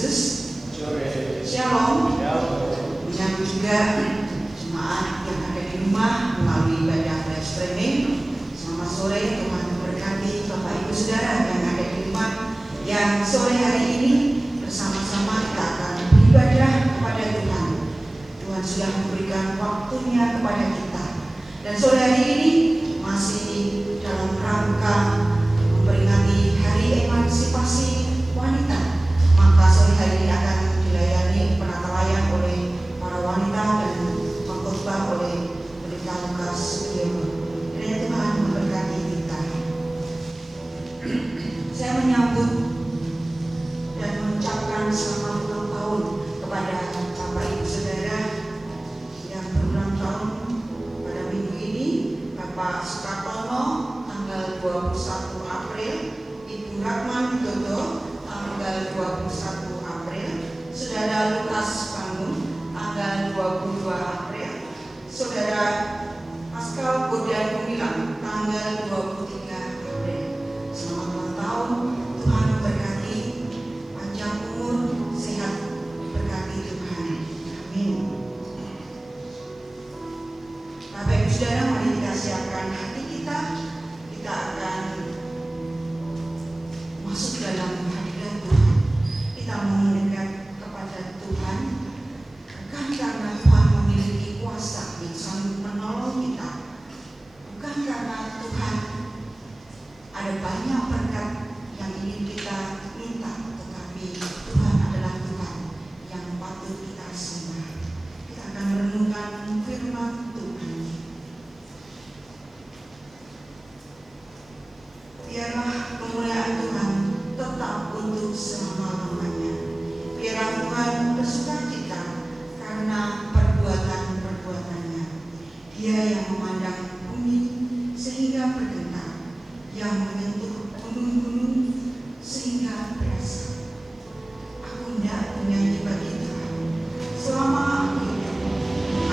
Yesus. Shalom. Menyambut juga jemaat yang ada di rumah melalui ibadah live streaming. Selamat sore, Tuhan memberkati Bapak Ibu Saudara yang ada di rumah, yang sore hari ini bersama-sama kita akan beribadah kepada Tuhan. Tuhan sudah memberikan waktunya kepada kita, dan sore hari ini masih dalam rangka memperingati Hari Emansipasi Wanita. Maka sore hari ini akan dilayani penata oleh para wanita dan pengkhotbah oleh Pendeta Lukas Sugiono. Kiranya Tuhan memberkati kita. Saya menyambut dan mengucapkan selamat ulang tahun kepada Bapak Ibu Saudara yang berulang tahun pada minggu ini. Bapak Sukartono tanggal 21 April, Ibu Ratman Widodo tanggal 21 April, Saudara Lukas Bandung tanggal 22 April, Saudara Pascal Bodan Gumilang tanggal 23 April. Selamat ulang tahun, Tuhan memberkati, panjang umur, sehat, berkati Tuhan. Amin. Bapak Ibu Saudara, mari kita siapkan hati kita. Kita akan masuk dalam hadirat Tuhan. Kita mau mendekat kepada Tuhan, bukan karena Tuhan memiliki kuasa yang sanggup menolong kita, bukan karena Tuhan ada banyak berkat yang ingin kita minta, tetapi Tuhan adalah Tuhan yang patut kita sembah. Kita akan merenungkan firman Tuhan. Biarlah kemuliaan Tuhan tetap untuk selama-lamanya. Biarlah Tuhan bersukacita karena perbuatan-perbuatannya. Dia yang memandang bumi sehingga bergetar, yang menyentuh gunung-gunung sehingga berasa. Aku hendak menyanyi bagi Tuhan selama aku hidup.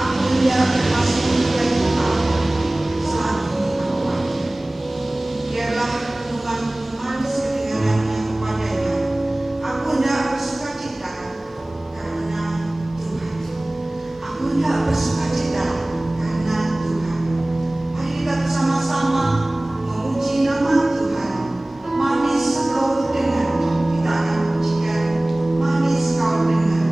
Aku hendak bermasuk bagi Tuhan selagi aku ada. Biarlah renunganku manis kedengarannya kepadanya. Aku hendak bersukacita karena Tuhan. Aku hendak bersukacita karena Tuhan. Mari kita bersama-sama memuji nama Tuhan. Manis kau dengar. Kita akan pujikan manis kau dengar.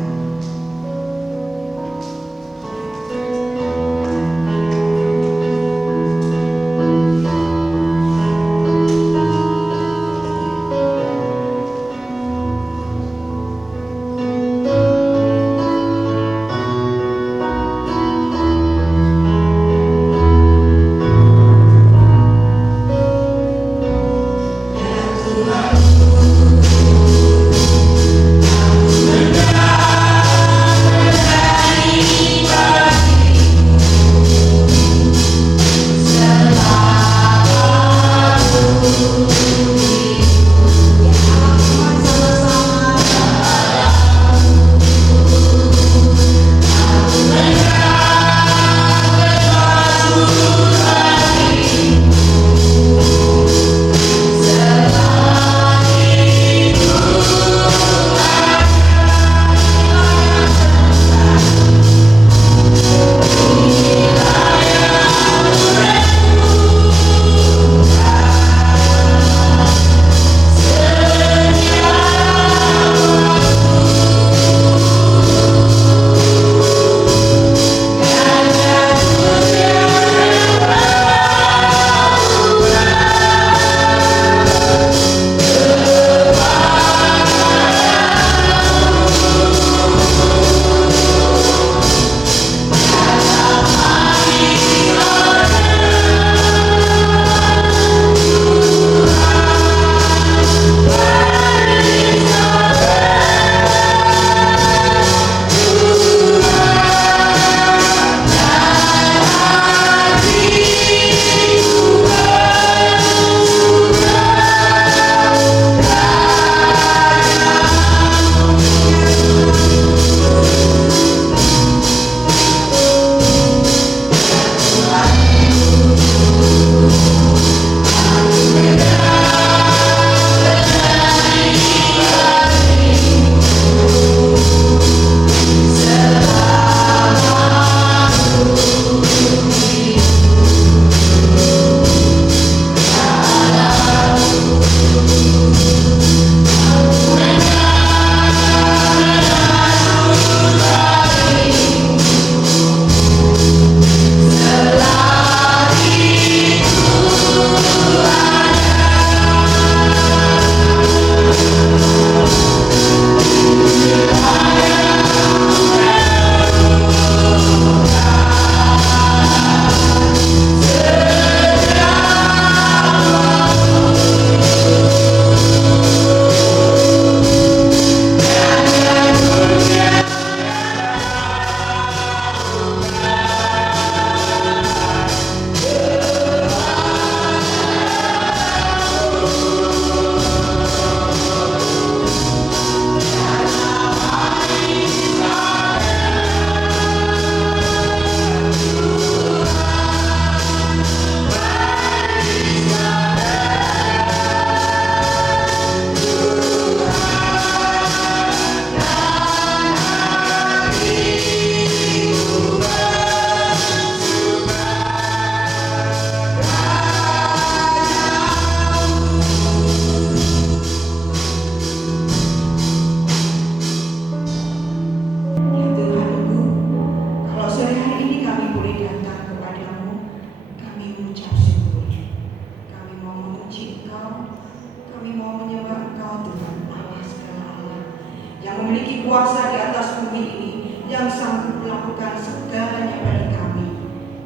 Kuasa di atas bumi ini yang sanggup melakukan segalanya bagi kami.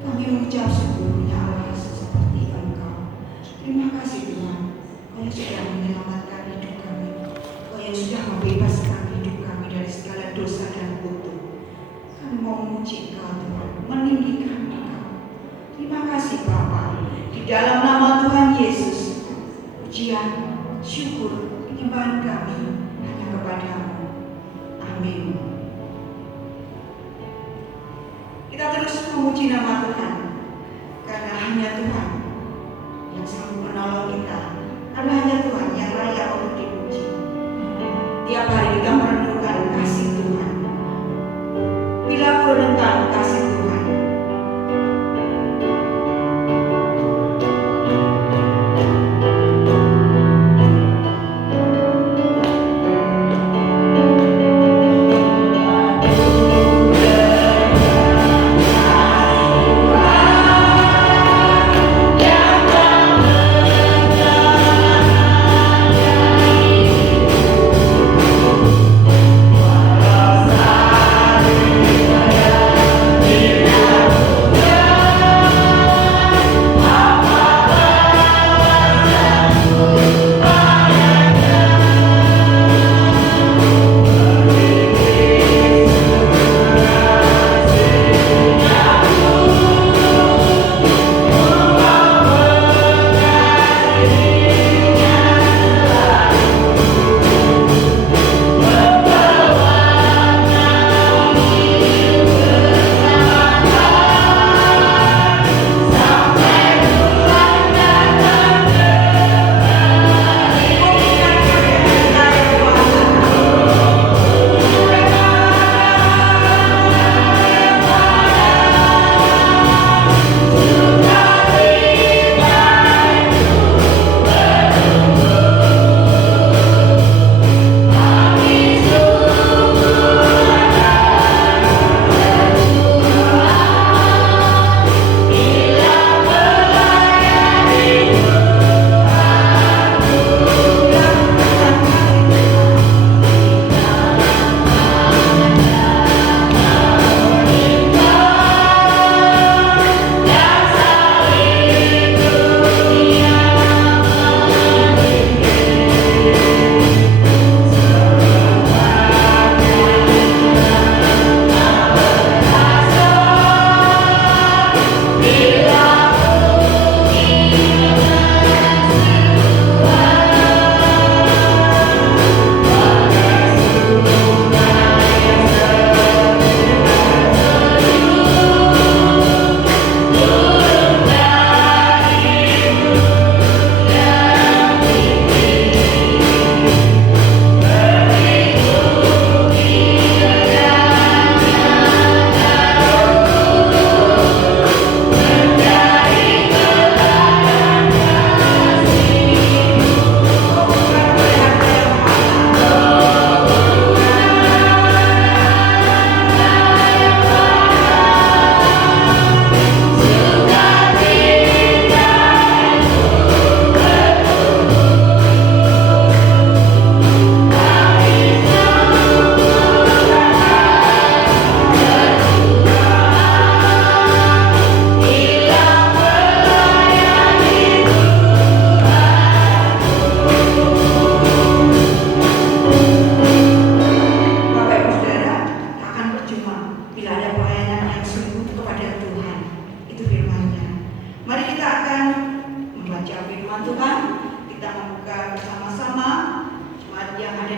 Kami mengucap syukur ya Allah Yesus seperti Engkau. Terima kasih Tuhan, Kau yang sudah menyelamatkan hidup kami, Kau yang sudah membebaskan hidup kami dari segala dosa dan kutuk. Kami mau memuji Engkau Tuhan, meninggikan Engkau. Terima kasih Bapa, di dalam nama Tuhan Yesus, pujian, syukur, penyembahan kami hanya kepada-Mu. Amin. Kita terus memuji nama Tuhan, karena hanya Tuhan yang sanggup menolong kita, karena hanya Tuhan yang layak untuk dipuji. Tiap hari kita merenungkan kasih Tuhan. Bila aku renungkan kasih Tuhan,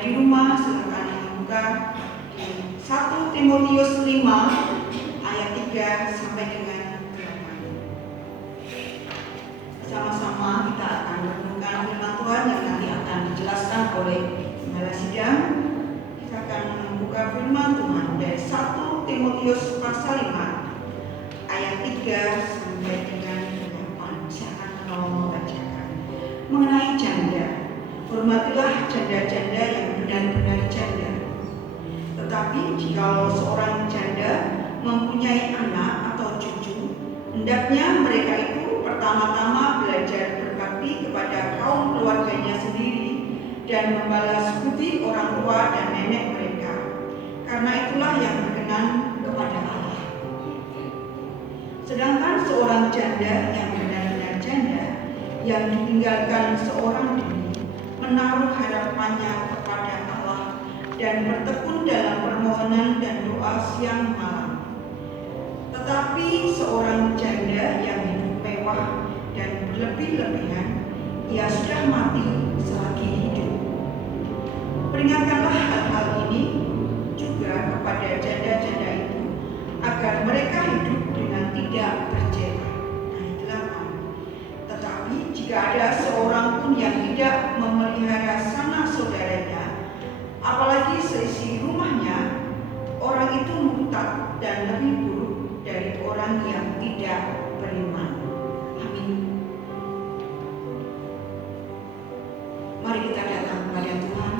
di rumah silakan membuka di 1 Timotius 5 ayat 3 sampai dengan 8. Sama-sama kita akan merenungkan firman Tuhan yang nanti akan dijelaskan oleh Gembala Sidang. Kita akan membuka firman Tuhan dari 1 Timotius pasal 5 ayat 3 sampai dengan 8. Saya akan menolong membacakan mengenai janda. Hormatilah janda-janda yang benar-benar janda. Tetapi jikalau seorang janda mempunyai anak atau cucu, hendaknya mereka itu pertama-tama belajar berbakti kepada kaum keluarganya sendiri dan membalas budi orang tua dan nenek mereka, karena itulah yang berkenan kepada Allah. Sedangkan seorang janda yang benar-benar janda, yang ditinggalkan seorang diri, menaruh harapannya kepada Allah dan bertekun dalam permohonan dan doa siang malam. Tetapi seorang janda yang hidup mewah dan berlebih-lebihan, ia sudah mati selagi hidup. Peringatkanlah hal-hal ini juga kepada janda-janda itu, agar mereka hidup dengan tidak berjela. Ayat 8. Tetapi jika ada seorang pun yang tidak memelihara sanak saudaranya, apalagi seisi rumahnya, orang itu murtad dan lebih buruk dari orang yang tidak beriman. Amin. Mari kita datang kepada Tuhan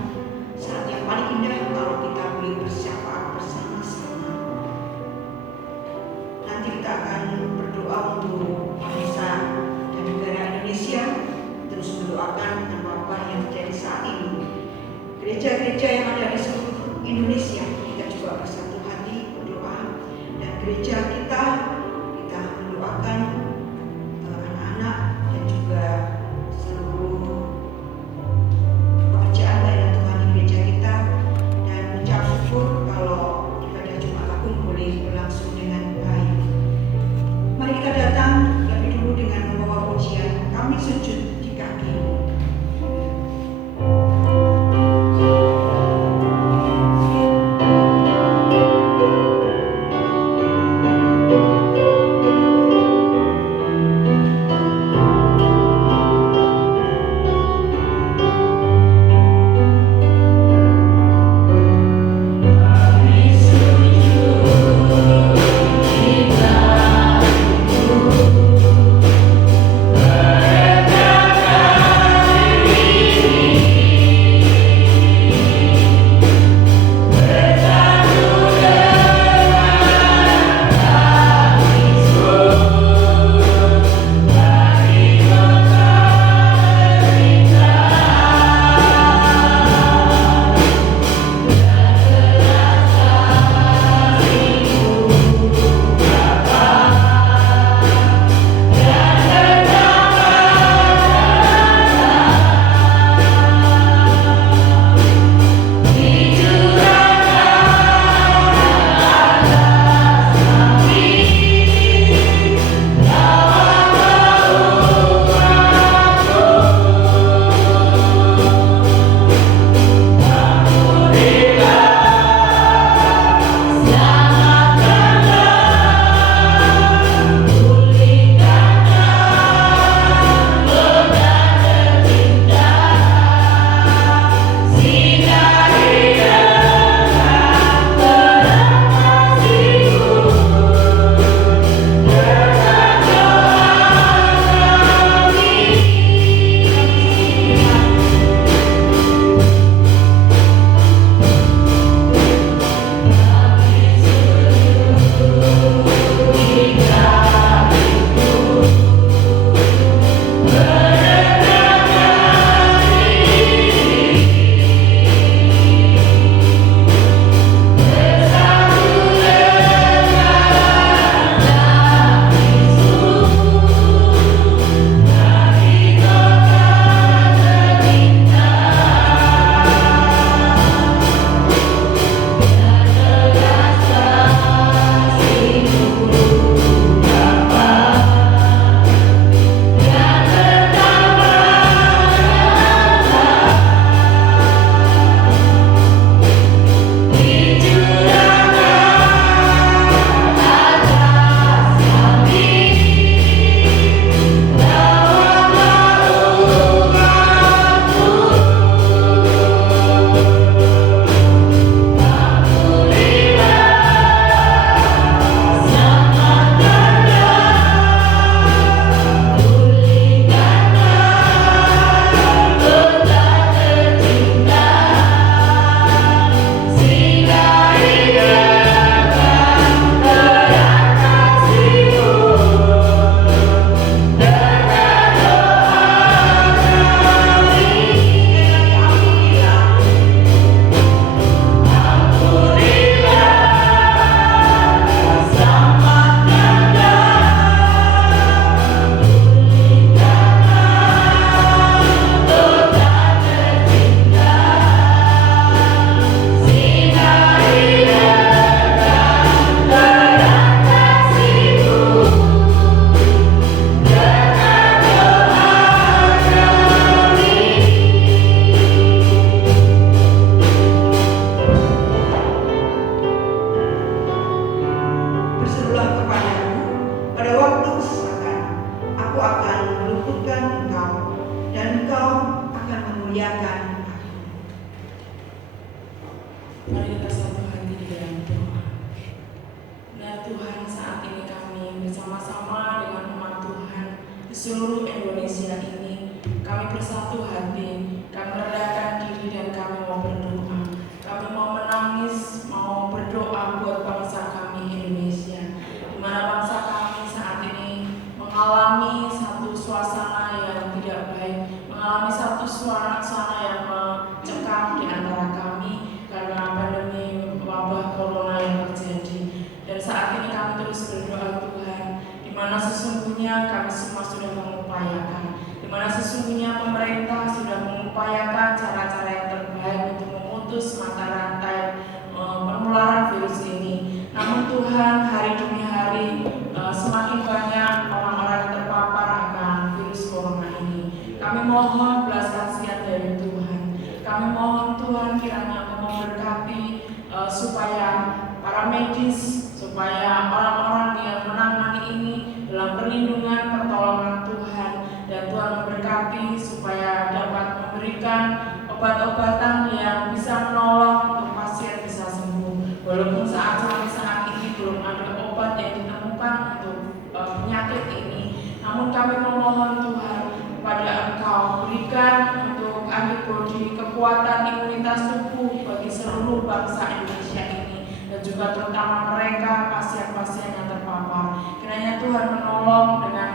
saat yang paling indah kalau kita boleh bersyafaat bersama-sama. Nanti kita akan berdoa untuk bangsa dan negara Indonesia, terus mendoakan dengan Bapak yang Mari kita satu hati di dalam doa. Nah Tuhan, saat ini kami bersama-sama dengan umat Tuhan di seluruh Indonesia ini, kami bersatu hati, kami merendahkan diri dan kami mau berdoa. Kami mau menangis, mau berdoa buat bangsa kami Indonesia, di mana bangsa kami saat ini mengalami satu suasana yang tidak baik, mengalami satu suasana yang mencekam di antara kami karena pandemi wabah corona yang terjadi. Dan saat ini kami terus berdoa Tuhan, di mana sesungguhnya kami semua sudah mengupayakan, di mana sesungguhnya pemerintah sudah mengupayakan cara-cara yang terbaik untuk memutus mata rantai penularan virus ini. Namun Tuhan, hari demi hari semakin banyak orang-orang yang terpapar akan virus corona ini. Kami mohon belas kasihan dari Tuhan. Kami mohon Tuhan kiranya Engkau memberkati supaya para medis, supaya orang-orang yang menangani ini dalam perlindungan pertolongan Tuhan, dan Tuhan memberkati supaya dapat memberikan obat-obatan yang bisa menolong untuk pasien bisa sembuh. Walaupun sampai saat ini belum ada obat yang ditemukan untuk penyakit ini, namun kami memohon Tuhan kepada Engkau, berikan untuk antibodi kekuatan imunitas tubuh bagi seluruh bangsa Indonesia ini, dan juga terutama mereka pasien-pasien yang terpapar. Kiranya Tuhan menolong dengan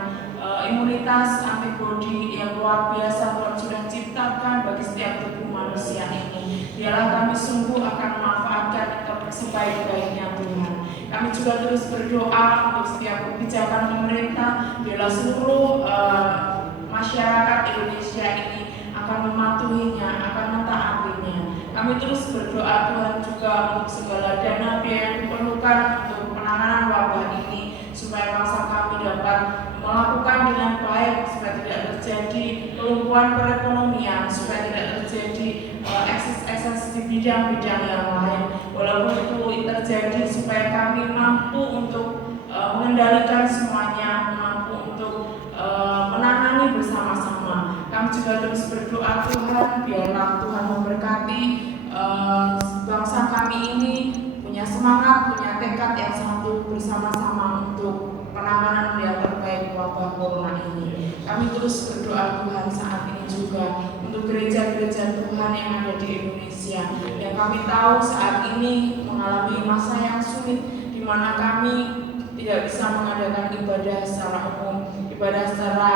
imunitas antibodi yang luar biasa Tuhan sudah ciptakan bagi setiap tubuh manusia ini. Biarlah kami sungguh akan memanfaatkan itu sebaik-baiknya Tuhan. Kami juga terus berdoa untuk setiap kebijakan pemerintah, biarlah seluruh masyarakat Indonesia ini akan mematuhinya, akan mentaatinya. Kami terus berdoa Tuhan juga untuk segala dana biaya yang diperlukan untuk penanganan wabah ini, supaya bangsa kami dapat melakukan dengan baik, supaya tidak terjadi kelumpuhan perekonomian, supaya tidak terjadi ekses di bidang-bidang yang lain. Walaupun itu terjadi, supaya kami mampu untuk mengendalikan semuanya, mampu untuk menangani bersama-sama. Kami juga terus berdoa Tuhan, biarlah Tuhan memberkati bangsa kami ini punya semangat, punya tekad yang satu bersama-sama untuk penanganan yang terbaik wabah corona ini. Kami terus berdoa Tuhan saat ini juga untuk gereja-gereja Tuhan yang ada di Indonesia, yang kami tahu saat ini mengalami masa yang sulit, di mana kami tidak bisa mengadakan ibadah secara umum, ibadah secara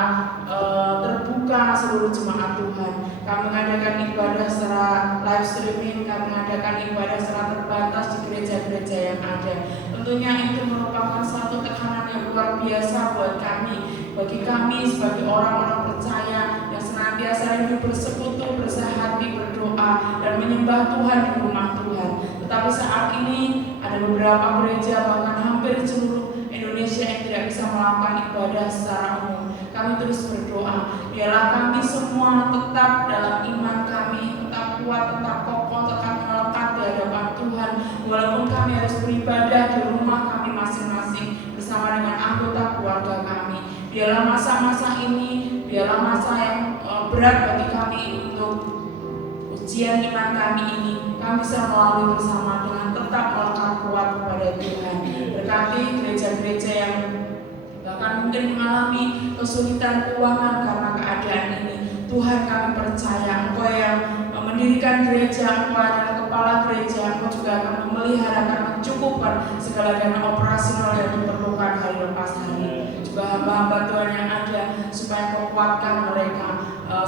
terbuka seluruh jemaat Tuhan. Kami mengadakan ibadah secara live streaming, kami mengadakan ibadah secara terbatas di gereja-gereja yang ada. Tentunya itu merupakan satu tekanan yang luar biasa buat kami, bagi kami sebagai orang-orang percaya yang senantiasa rindu bersekutu, bersehati, berdoa, dan menyembah Tuhan di rumah Tuhan. Tetapi saat ini ada beberapa gereja, bahkan hampir seluruh Indonesia yang tidak bisa melakukan ibadah secara umum. Kami terus berdoa, biarlah kami semua tetap dalam iman kami, tetap kuat, tetap kokoh, tetap melekat di hadapan Tuhan. Walaupun kami harus beribadah di rumah kami masing-masing bersama dengan anggota keluarga kami. Biarlah masa-masa ini, biarlah masa yang berat bagi kami untuk ujian iman kami ini, kami bisa melalui bersama dengan tetap melekat kuat kepada Tuhan. Berkati gereja-gereja yang bahkan mungkin mengalami kesulitan keuangan karena keadaan ini. Tuhan, kami percaya Engkau yang mendirikan gereja, Engkau adalah kepala gereja, Engkau juga akan memelihara, akan mencukupkan segala dana operasional yang diperlukan hari lepas hari. Juga hamba-hamba Tuhan yang ada, supaya Engkau kuatkan mereka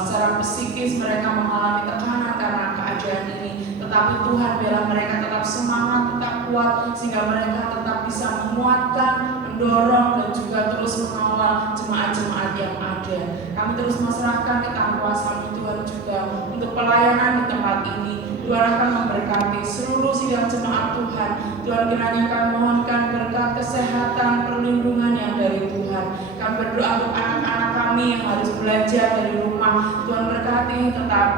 secara psikis, mereka mengalami tekanan karena keadaan ini. Tetapi Tuhan, biarlah mereka tetap semangat, tetap kuat, sehingga mereka tetap bisa memuatkan, mendorong, dan juga terus mengawal jemaat-jemaat yang ada. Kami terus menyerahkan ke tangan kuasa Tuhan juga untuk pelayanan di tempat ini. Tuhan akan memberkati seluruh sidang jemaat Tuhan. Tuhan, kiranya kami mohonkan berkat kesehatan, perlindungan yang dari Tuhan. Kami berdoa untuk anak-anak kami yang harus belajar dari rumah. Tuhan berkati, tetap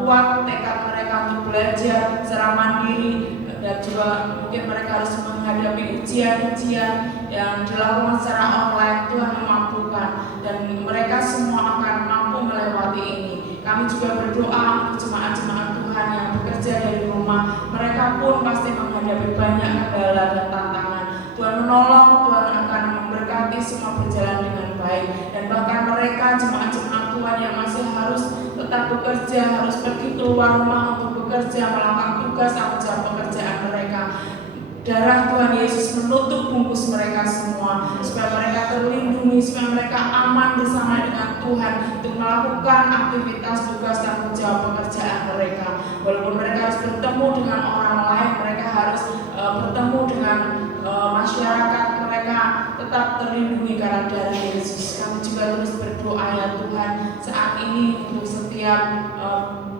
kuat tekad mereka untuk belajar secara mandiri, dan juga mungkin mereka harus menghadapi ujian-ujian yang dilakukan secara online. Tuhan memampukan, dan mereka semua akan mampu melewati ini. Kami juga berdoa untuk jemaat-jemaat Tuhan yang bekerja dari rumah. Mereka pasti menghadapi banyak kendala dan tantangan. Tuhan menolong, Tuhan akan memberkati semua berjalan dengan baik. Dan bahkan mereka jemaat-jemaat Tuhan yang masih harus tetap bekerja, harus pergi keluar rumah untuk bekerja, melakukan tugas atau jam pekerjaan mereka. Darah Tuhan Yesus menutup bungkus mereka semua, supaya mereka terlindungi, supaya mereka aman bersama dengan Tuhan untuk melakukan aktivitas tugas tanggung jawab pekerjaan mereka. Walaupun mereka harus bertemu dengan orang lain, mereka harus bertemu dengan masyarakat, mereka tetap terlindungi karena darah Yesus. Kami juga terus berdoa ya Tuhan saat ini untuk setiap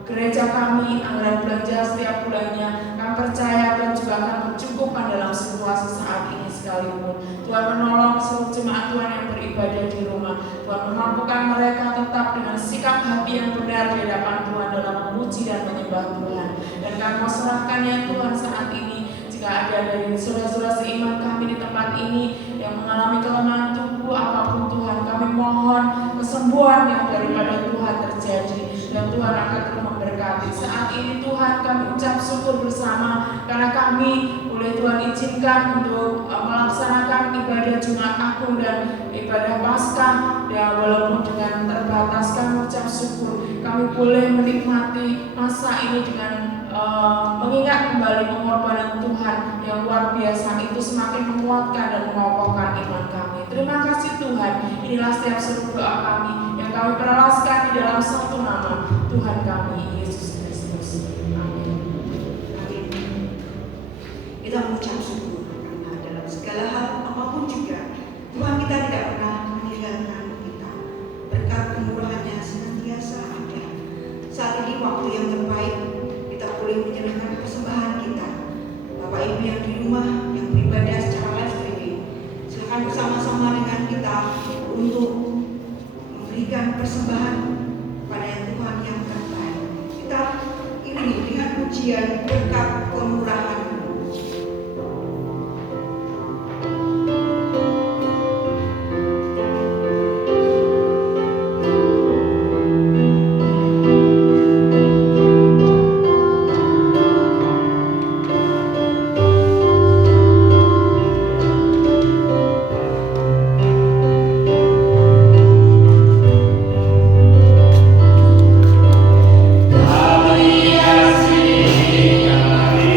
gereja kami, anggaran belanja setiap bulannya, kami percaya Tuhan juga akan mencukupkan dalam situasi saat ini sekalipun. Tuhan menolong seluruh jemaat Tuhan yang beribadah di rumah. Tuhan memampukan mereka tetap dengan sikap hati yang benar di hadapan Tuhan dalam memuji dan menyembah Tuhan. Dan kami mau serahkan ya Tuhan saat ini, jika ada dari saudara-saudara seiman kami di tempat ini yang mengalami kelemahan tubuh apapun Tuhan, kami mohon kesembuhan yang daripada Tuhan terjadi. Dan Tuhan akan terus memberkati. Saat ini Tuhan kami ucap syukur bersama karena kami boleh Tuhan izinkan untuk melaksanakan ibadah Jumat Agung dan ibadah Paskah. Ya walaupun dengan terbatas kami ucap syukur. Kami boleh menikmati masa ini dengan mengingat kembali pengorbanan Tuhan yang luar biasa itu semakin menguatkan dan mengokohkan iman kami. Terima kasih Tuhan. Inilah setiap seluruh doa kami yang kami perlaskan di dalam satu nama Tuhan kami Yesus Kristus. Amin. Amin. Kita mengucap syukur karena dalam segala hal apapun juga Tuhan kita tidak pernah meninggalkan kita. Berkat kemurahan-Nya senantiasa ada. Saat ini waktu yang terbaik kita boleh menyerahkan persembahan kita. Bapak Ibu yang di rumah yang beribadah secara live streaming, silakan bersama-sama dengan kita untuk memberikan persembahan pada Tuhan yang terbaik. Kita iringi dengan pujian berkat kemurahan. Kami kasih, kami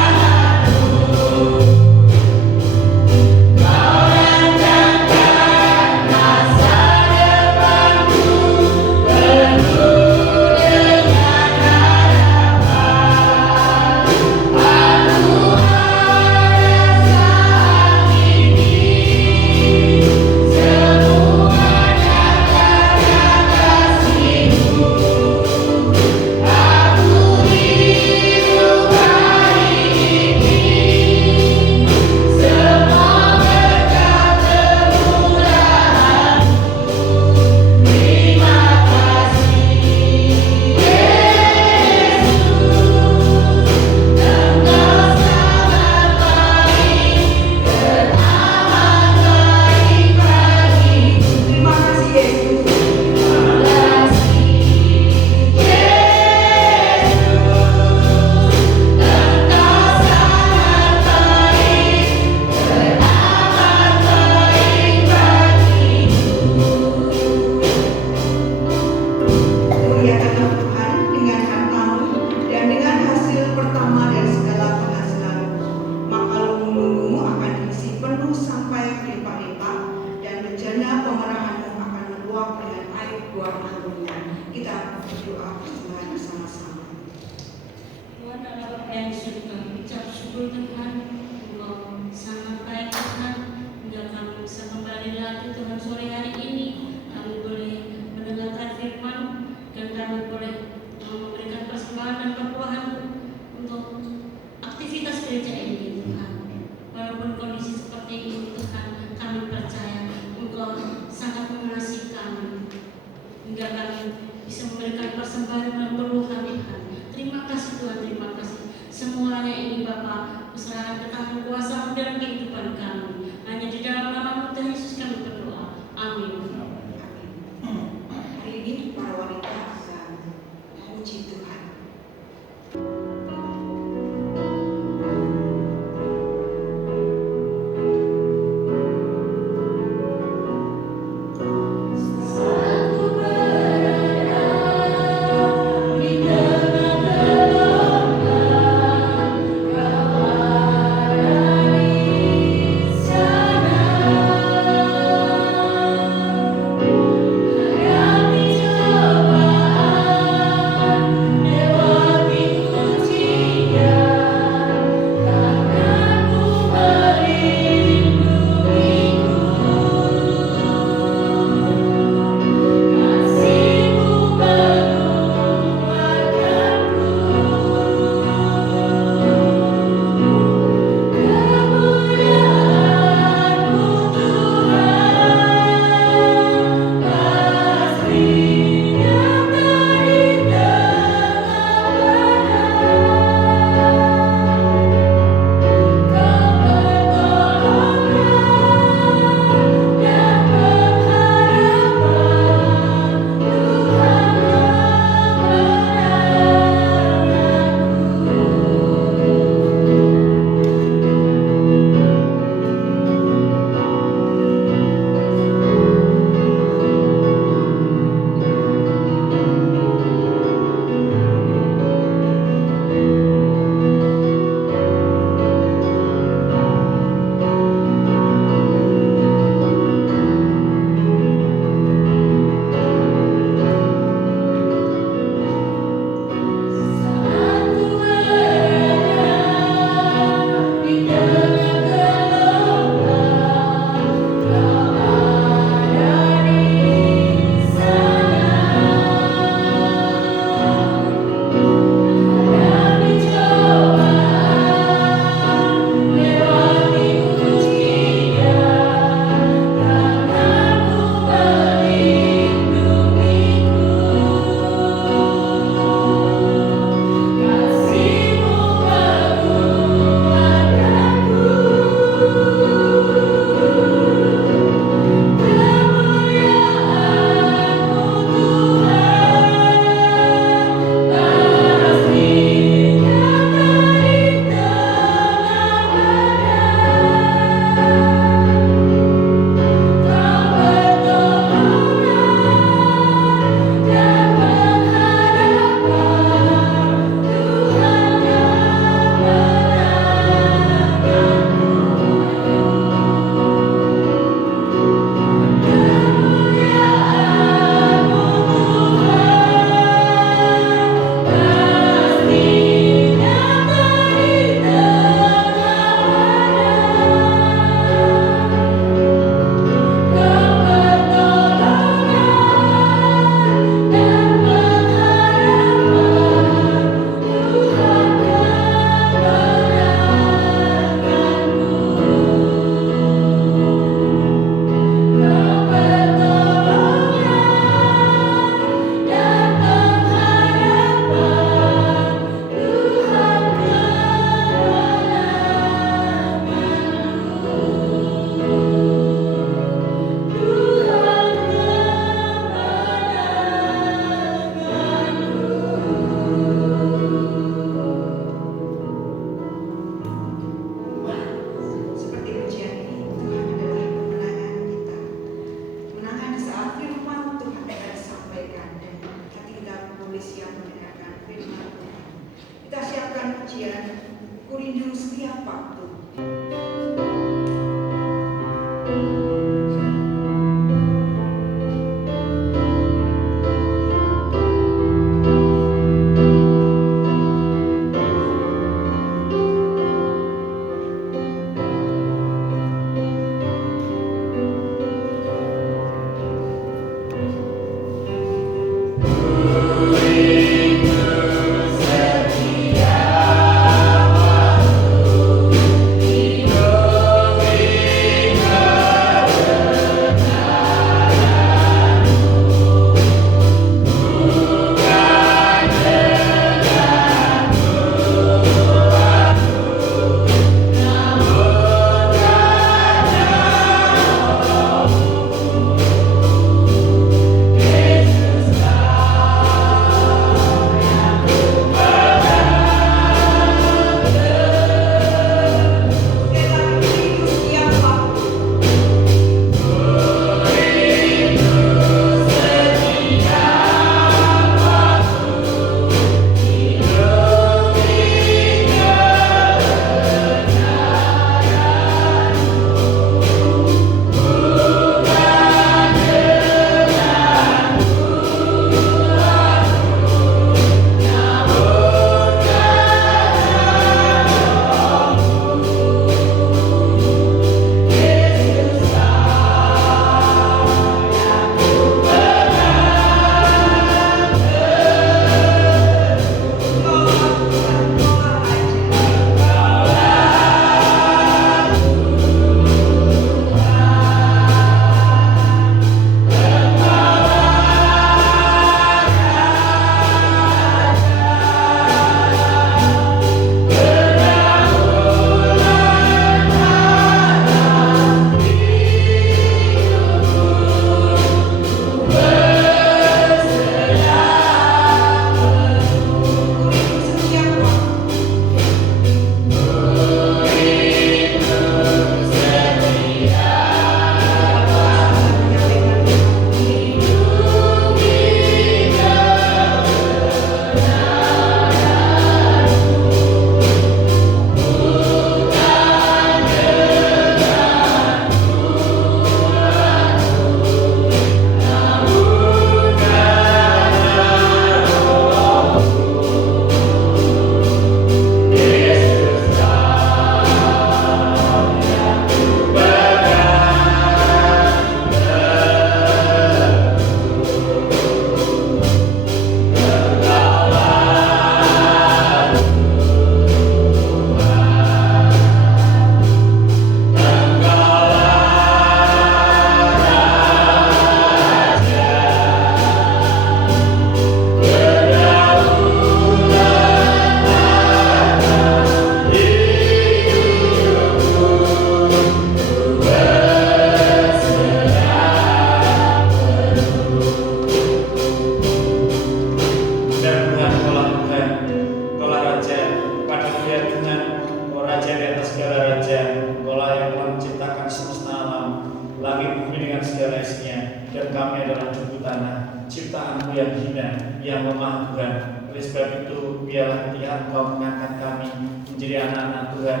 adalah debu tanah, ciptaanmu yang hina, yang lemah Tuhan. Oleh sebab itu, biarlah ketika Engkau mengangkat kami menjadi anak-anak Tuhan,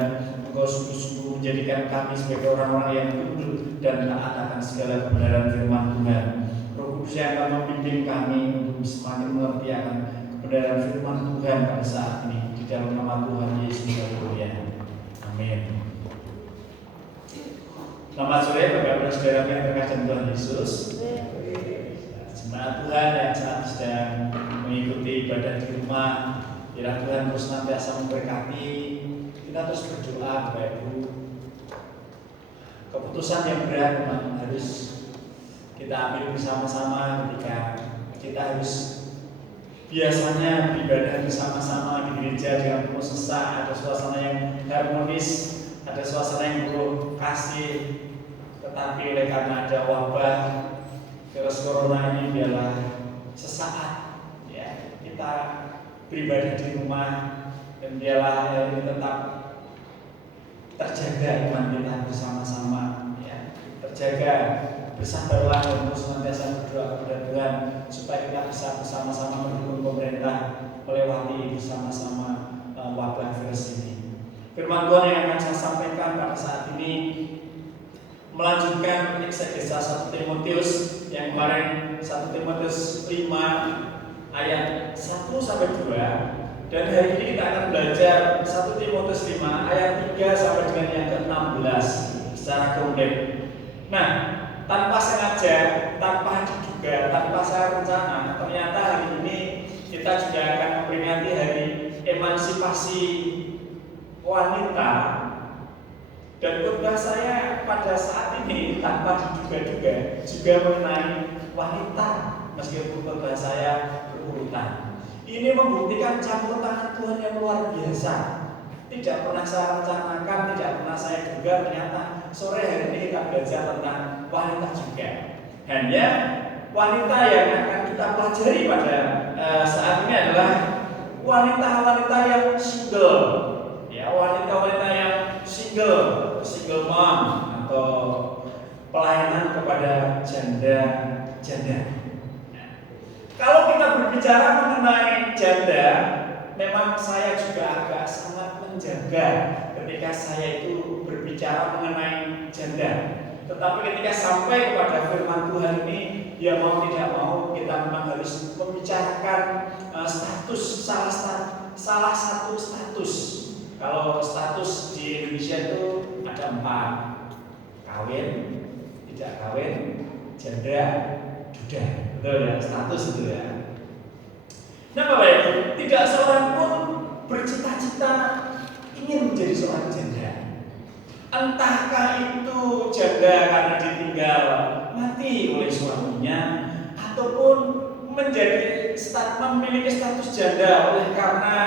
Engkau sungguh-sungguh menjadikan kami sebagai orang-orang yang tunduk dan taat akan segala kebenaran firman Tuhan. Roh Kudus yang akan membimbing kami untuk semakin mengerti akan kebenaran firman Tuhan pada saat ini. Di dalam nama Tuhan Yesus Kristus. Amin. Selamat sore Bapak dan Saudara yang terkasih Tuhan Yesus. Jemaat Tuhan yang saat sedang mengikuti ibadah di rumah, biarlah Tuhan terus senantiasa memberkati. Kita terus berdoa Bapak Ibu. Keputusan yang berat memang harus kita ambil bersama-sama ketika kita harus biasanya beribadah bersama-sama di gereja dengan penuh sesak, ada suasana yang harmonis, ada suasana yang penuh kasih. Tetapi oleh karena ada wabah virus corona ini, biarlah sesaat ya kita beribadah di rumah, dan biarlah ini tetap terjaga iman kita bersama-sama ya, terjaga. Bersabarlah dan terus senantiasa berdoa kepada Tuhan supaya kita bisa bersama-sama mendukung pemerintah melewati bersama-sama wabah virus ini. Firman Tuhan yang akan saya sampaikan pada saat ini melanjutkan eksegesa 1 Timotius yang kemarin 1 Timotius 5 ayat 1 sampai 2, dan hari ini kita akan belajar 1 Timotius 5 ayat 3 sampai dengan yang ke-16 secara komplek. Nah, tanpa sengaja, tanpa diduga, tanpa saya rencana, ternyata hari ini kita juga akan memperingati hari emansipasi wanita. Dan khotbah saya pada saat ini tanpa diduga-duga juga mengenai wanita, meskipun khotbah saya berurutan. Ini membuktikan campur tangan Tuhan yang luar biasa. Tidak pernah saya rencanakan, tidak pernah saya duga, ternyata sore hari ini kita belajar tentang wanita juga. Hanya wanita yang akan kita pelajari pada saat ini adalah wanita-wanita yang single, ya, wanita-wanita yang single mom atau pelayanan kepada janda. Kalau kita berbicara mengenai janda, memang saya juga agak sangat menjaga ketika saya itu berbicara mengenai janda. Tetapi ketika sampai kepada firman Tuhan ini, ya mau tidak mau kita memang harus membicarakan status, salah satu status. Kalau status di Indonesia itu ada 4: kawin, tidak kawin, janda, duda. Betul ya, status itu ya. Nah Bapak Ibu, tidak seorang pun bercita-cita ingin menjadi seorang janda. Entahkah itu janda karena ditinggal mati oleh suaminya, ataupun memiliki status janda oleh karena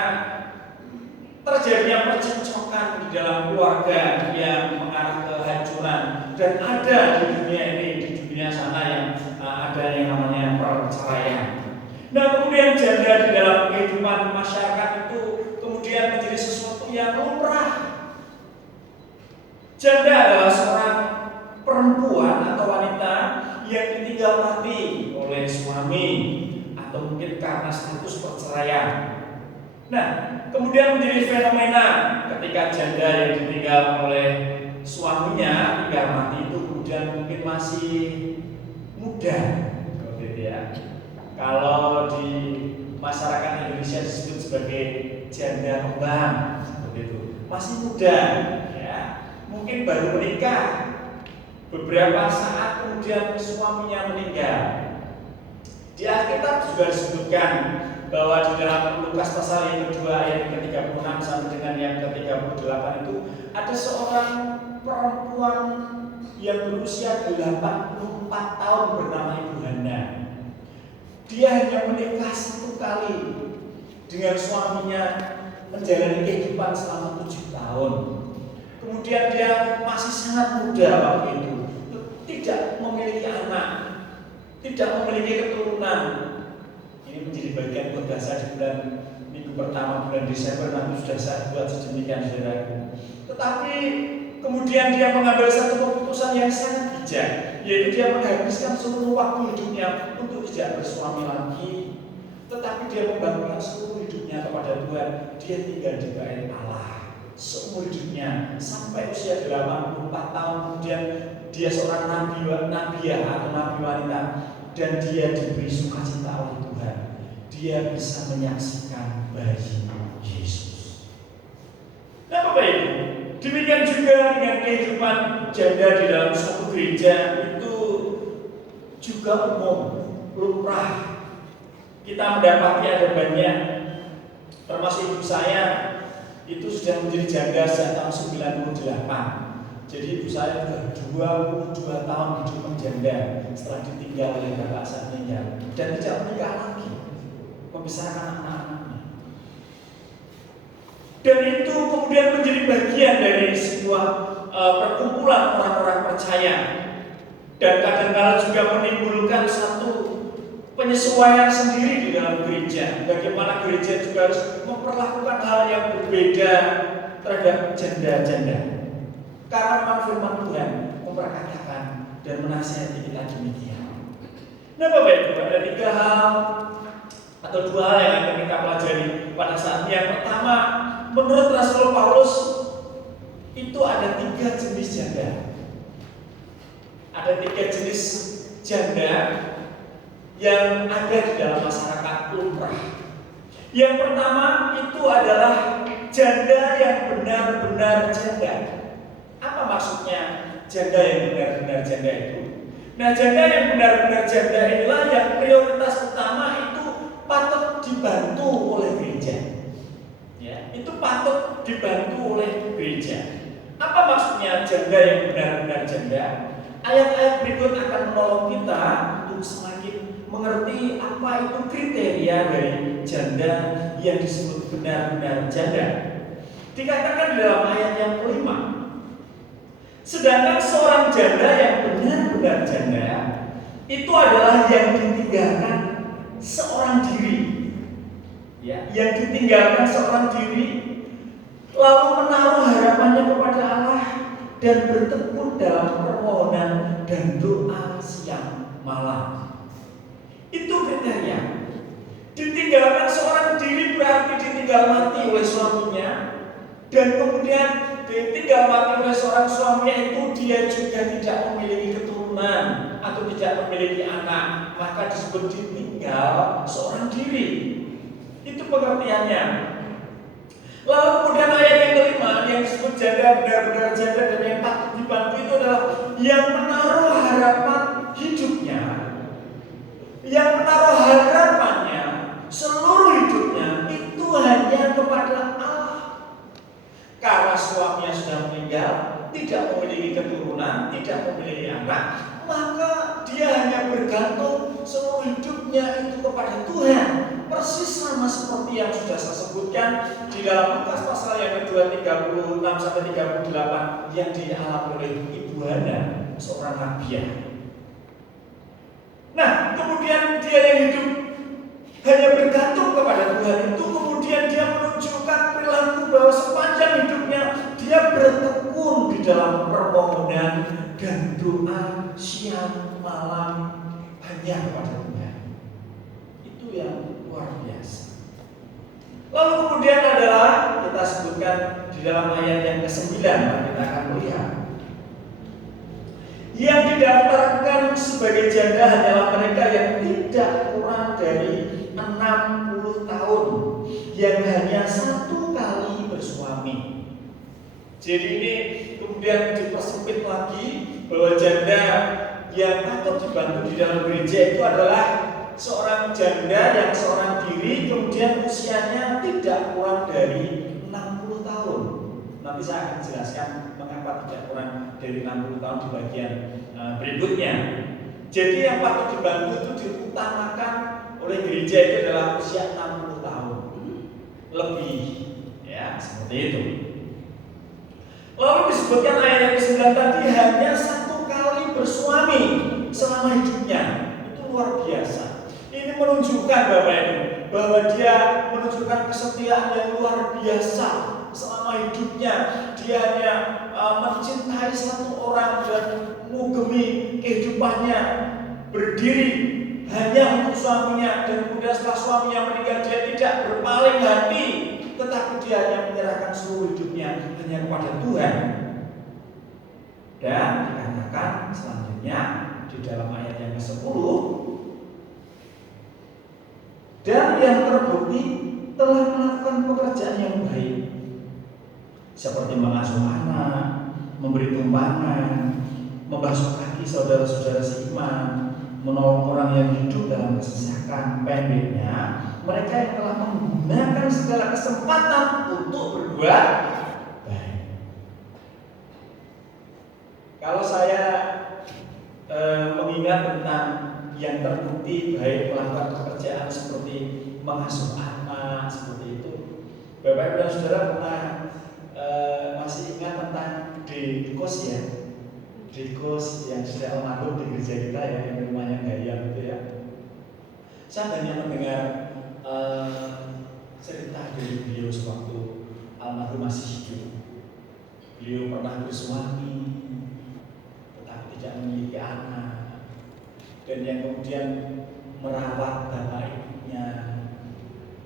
terjadinya percekcokan di dalam keluarga yang mengarah ke kehancuran. Dan ada di dunia ini, di dunia sana yang ada yang namanya perceraian. Nah kemudian janda di dalam kehidupan masyarakat itu kemudian menjadi sesuatu yang lumrah. Janda adalah seorang perempuan atau wanita yang ditinggal mati oleh suami, atau mungkin karena status perceraian. Nah, kemudian menjadi fenomena ketika janda yang ditinggal oleh suaminya tinggal mati itu kemudian mungkin masih muda, gitu ya. Kalau di masyarakat Indonesia disebut sebagai janda kembang, seperti itu, masih muda, ya. Mungkin baru menikah, beberapa saat kemudian suaminya meninggal. Di Alkitab juga disebutkan bahwa di dalam Lukas pasal yang kedua ayat yang ke-36 sampai dengan yang ke-38 itu ada seorang perempuan yang berusia 84 tahun bernama Ibu Hana. Dia hanya menikah 1 kali dengan suaminya, menjalani kehidupan selama 7 tahun. Kemudian dia masih sangat muda waktu itu, tidak memiliki anak, tidak memiliki keturunan. Ini menjadi bagian berdasar di bulan minggu pertama bulan Desember, nanti sudah saya buat sedemikian saudaraku. Tetapi kemudian dia mengambil satu keputusan yang sangat bijak. yaitu dia menghabiskan seluruh waktu hidupnya untuk tidak bersuami lagi, tetapi dia membangkitkan seluruh hidupnya kepada Tuhan. Dia tinggal di bait Allah seumur hidupnya sampai usia 84 tahun. Kemudian dia seorang nabiah atau nabi wanita, dan dia diberi sukacita oleh Tuhan. Dia bisa menyaksikan bayi Yesus. Nah, Bapak Ibu, demikian juga dengan kehidupan janda di dalam suatu gereja, itu juga umum, lumrah. Kita mendapati ada banyak, termasuk ibu saya itu sudah menjadi janda sejak tahun 98. Jadi ibu saya sudah 22 tahun hidup menjanda setelah ditinggal oleh bapak saat meninggal, dan tidak menikah lagi, membesarkan anak-anaknya. Dan itu kemudian menjadi bagian dari sebuah perkumpulan orang-orang percaya, dan kadang-kadang juga menimbulkan satu penyesuaian sendiri di dalam gereja. Bagaimana gereja juga harus memperlakukan hal yang berbeda terhadap janda-janda. Karena memang firman Tuhan memperkatakan dan menasihati kita demikian. Nah, Bapak Ibu, ada 3 hal atau 2 hal yang akan kita pelajari pada saat ini. Yang pertama, menurut Rasul Paulus itu ada 3 jenis janda. Ada 3 jenis janda yang ada di dalam masyarakat lumrah. Yang pertama itu adalah janda yang benar-benar janda. Apa maksudnya janda yang benar-benar janda itu? Nah, janda yang benar-benar janda inilah yang prioritas utama itu patut dibantu oleh gereja. Ya, itu patut dibantu oleh gereja. Apa maksudnya janda yang benar-benar janda? Ayat-ayat berikut akan menolong kita untuk semakin mengerti apa itu kriteria dari janda yang disebut benar-benar janda. Dikatakan dalam ayat yang kelima, sedangkan seorang janda yang benar-benar janda itu adalah yang ditinggalkan seorang diri, ya, yang ditinggalkan seorang diri, lalu menaruh harapannya kepada Allah dan bertekun dalam permohonan dan doa siang malam. Itu kriteria. Ditinggalkan seorang diri berarti ditinggal mati oleh suaminya, dan kemudian ditinggal mati oleh seorang suaminya itu dia juga tidak memiliki keturunan atau tidak memiliki anak, maka disebut ditinggal seorang diri. Itu pengertiannya. Lalu kemudian ayat yang kelima yang disebut janda benar-benar janda dan yang patut dibantu itu adalah yang menaruh harapan hidupnya, yang menaruh harapannya seluruh hidupnya itu hanya kepada Allah. Karena suaminya sudah meninggal, tidak memiliki keturunan, tidak memiliki anak, maka dia hanya bergantung seluruh hidupnya itu kepada Tuhan. Persis sama seperti yang sudah saya sebutkan di dalam Lukas pasal yang kedua 36-38 yang dialami oleh Ibu Hana, seorang nabiah. Nah, kemudian dia yang hidup hanya bergantung kepada Tuhan itu, kemudian dia menunjukkan perilaku bahwa sepanjang hidupnya dia bertekun di dalam permohonan dan doa siang malam hanya kepada Tuhan. Itu yang luar biasa. Lalu kemudian adalah kita sebutkan di dalam ayat yang ke-9, kita akan melihat yang didaftarkan sebagai janda hanyalah mereka yang tidak kurang dari 60 tahun, yang hanya 1 kali bersuami. Jadi ini kemudian dipersempit lagi bahwa janda yang patut dibantu di dalam gereja itu adalah seorang janda yang seorang diri, kemudian usianya tidak kurang dari 60 tahun. Nanti saya akan jelaskan mengapa tidak kurang dari 60 tahun di bagian berikutnya. Jadi yang patut dibantu itu diutamakan oleh gereja itu adalah usia 60 tahun lebih, ya, seperti itu. Lalu disebutkan ayat yang ke-9 tadi hanya 1 kali bersuami selama hidupnya. Itu luar biasa. Ini menunjukkan Bapak Ibu bahwa dia menunjukkan kesetiaan yang luar biasa selama hidupnya. Dia hanya mencintai 1 orang dan mengugemi kehidupannya berdiri hanya untuk suaminya, dan kemudian setelah suaminya meninggal dia tidak berpaling hati, tetapi dia hanya menyerahkan seluruh hidupnya hanya kepada Tuhan. Dan dikatakan selanjutnya di dalam ayat yang ke-10, dan yang terbukti telah melakukan pekerjaan yang baik, seperti mengasuh anak, memberi tumpangan, membasuh kaki saudara-saudara seiman, menolong orang yang hidup dalam kesesakan. Pendeknya, mereka yang telah menggunakan segala kesempatan untuk berbuat baik. Kalau saya mengingat tentang yang terbukti baik melakukan pekerjaan seperti mengasuh anak, seperti itu, Bapak Ibu dan Saudara pernah masih ingat tentang Dekos ya? Dekos yang sudah almarhum di gereja kita ya, yang rumahnya Gaya gitu ya. Saya banyak mendengar cerita dari beliau sewaktu almarhum masih hidup. Beliau pernah bersuami, tetapi tidak memiliki anak, dan yang kemudian merawat bapak ibunya.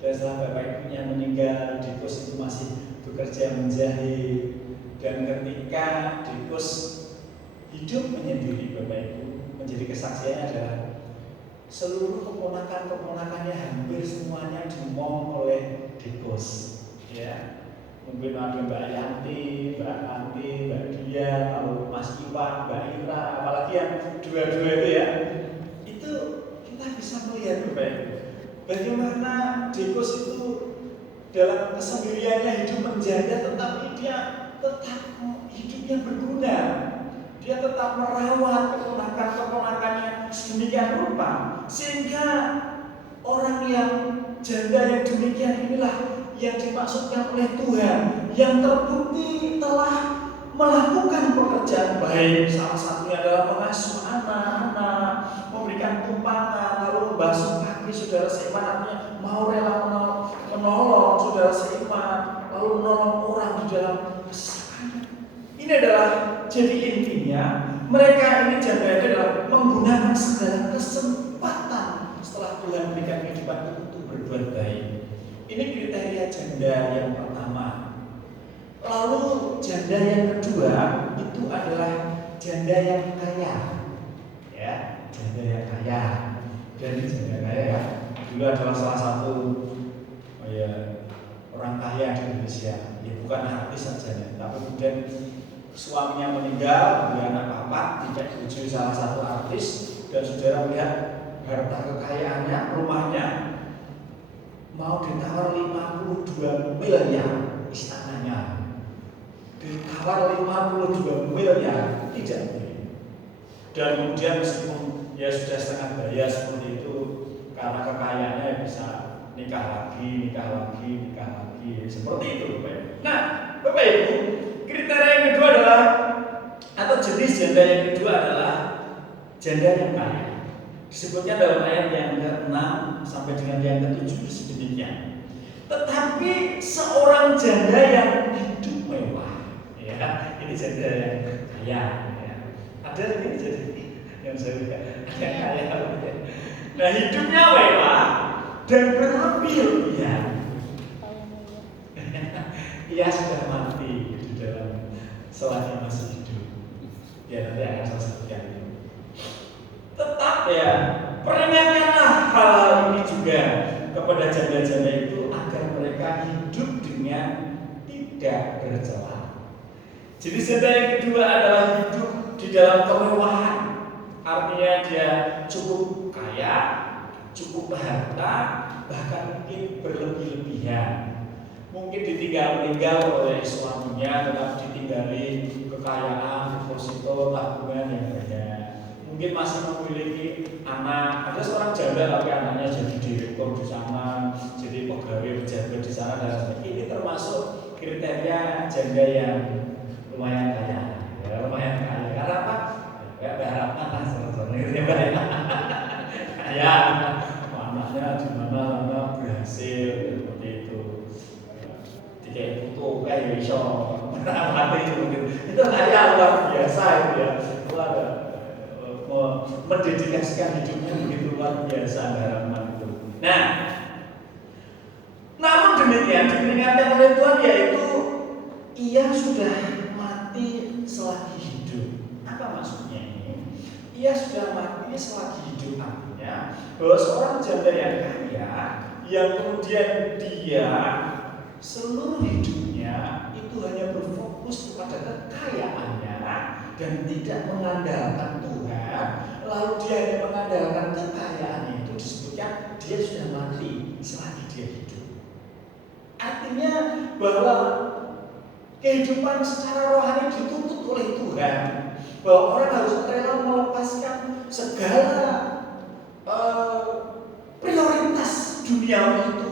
Dan setelah bapak ibunya meninggal, Dekos itu masih bekerja menjahit. Dan ketika Dekos hidup menyendiri, Bapak Ibu, menjadi kesaksiannya adalah seluruh keponakan-keponakannya hampir semuanya dimong oleh Dekos. Ya, mungkin ada Mbak Yanti, Mbak Kanti, Mbak Dian, lalu Mas Iwan, Mbak Ira, apalagi yang dua-dua itu ya. Itu kita bisa melihat Bapak Ibu, bagaimana Dekos itu dalam kesendiriannya hidup menjanda, tetapi dia tetap hidupnya berguna. Dia tetap merawat keponakan-keponakannya sedemikian rupa, sehingga orang yang janda yang demikian inilah yang dimaksudkan oleh Tuhan, yang terbukti telah melakukan pekerjaan baik. Salah satunya adalah mengasuh anak-anak, memberikan tumpangan, lalu membasuh kaki saudara seiman, artinya mau rela menolong saudara seiman, lalu menolong orang di dalam kesesakan. Ini adalah jadi intinya mereka ini janda adalah menggunakan segala kesempatan setelah Tuhan berikan kehidupan untuk berbuat baik. Ini kriteria janda yang pertama. Lalu janda yang kedua itu adalah janda yang kaya, ya, janda yang kaya. Dan ini janda kaya ya, dulu adalah salah satu orang kaya di Indonesia. Ya bukan artis saja, tapi kemudian suaminya meninggal, dia anak papat, tidak disetujui salah satu artis, dan saudara melihat harta kekayaannya, rumahnya mau ditawar 52 miliar istananya. Ditawar 52 miliar, tidak boleh. Dan kemudian meskipun ya sudah setengah bayar seperti itu, karena kekayaannya bisa nikah lagi, seperti itu Bapak Ibu. Nah, Bapak Ibu, kriteria yang kedua adalah, atau jenis janda yang kedua adalah janda yang kaya. Disebutnya dalam ayat yang ke-6 sampai dengan yang ke-7 sedemikian. Tetapi seorang janda yang hidup mewah, ya, ini janda yang kaya, ya. Ada ini jadi yang saya lihat, ada yang kaya, ya. Nah, hidupnya mewah dan berlebih-lebihan. Ia sudah mati di dalam selagi masih hidup. Ya, nanti akan saya sebutkan. Tetap ya, peringatkanlah hal ini juga kepada janda-janda itu agar mereka hidup dengan tidak bercela. Jadi janda yang kedua adalah hidup di dalam kemewahan. Artinya dia cukup kaya, cukup harta, bahkan mungkin berlebih-lebihan. Mungkin meninggal oleh suaminya, tetapi ditinggali kekayaan, deposito, tabungan yang banyak. Mungkin masih memiliki anak. Ada seorang janda tapi anaknya jadi direktur di sana, jadi pegawai pejabat di sana, dan sebagainya. Ini termasuk kriteria janda yang lumayan kaya. Ya, lumayan kaya. Karena apa? Ya berharap anak sebenarnya kaya. Anaknya di mana berhasil seperti itu. Tidak itu kayak iso mati mungkin itu kaya luar biasa itu ya. Itu ada mendedikasikan hidupnya begitu luar biasa harapan itu. Nah, namun demikian diperingatkan oleh Tuhan yaitu ia sudah mati selagi hidup. Apa maksudnya ini? Ia sudah mati selagi hidup, artinya bahwa seorang janda yang kaya yang kemudian dia seluruh hidupnya itu hanya berfokus kepada kekayaannya dan tidak mengandalkan Tuhan, lalu dia hanya mengandalkan kekayaannya, itu disebutkan dia sudah mati selagi dia hidup. Artinya bahwa kehidupan secara rohani dituntut oleh Tuhan, bahwa orang harus rela melepaskan segala prioritas duniawi itu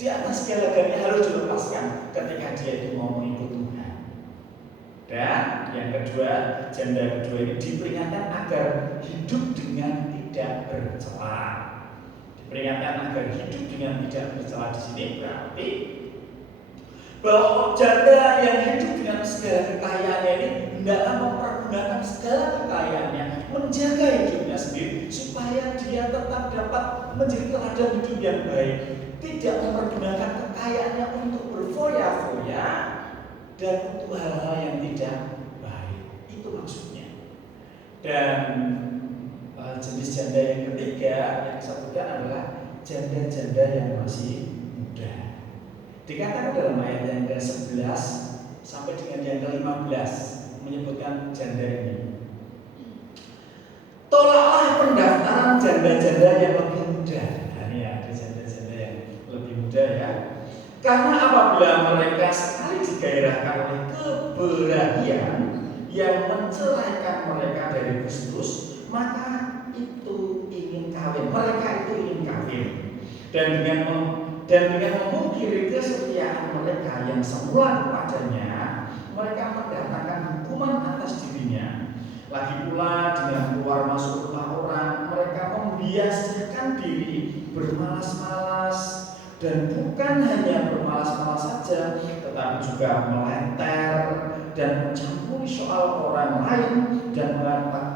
di atas segala-galanya harus dilepaskan ketika dia itu mau mengikut Tuhan. Dan yang kedua, janda kedua ini diperingatkan agar hidup dengan tidak bercela. Diperingatkan agar hidup dengan tidak bercela di sini berarti bahwa janda yang hidup dengan segala kekayaannya ini hendaklah mempergunakan segala kekayaannya, menjaga hidupnya sendiri supaya dia tetap dapat menjadi teladan hidup yang baik, tidak mempergunakan kekayaannya untuk berfoya-foya dan untuk hal-hal yang tidak baik. Itu maksudnya. Dan jenis janda yang ketiga yang disebutkan adalah janda-janda yang masih muda. Dikatakan dalam ayat yang ke-11 sampai dengan yang ke-15 menyebutkan janda ini. Tolaklah pendaftaran janda-janda yang lebih muda. Nah, ini ada janda-janda yang lebih muda ya. Karena apabila mereka sekali digairahkan oleh keberanian yang menceraikan mereka dari Kristus, maka itu ingin kawin. Mereka itu ingin kawin. Dan dengan memungkiri kesetiaan mereka yang semula kepadanya, mereka mendatangkan hukuman atas dirinya. Lagi pula dengan keluar masuk rumah orang, mereka membiasakan diri bermalas-malas, dan bukan hanya bermalas-malas saja, tetapi juga meleter dan mencampuri soal orang lain dan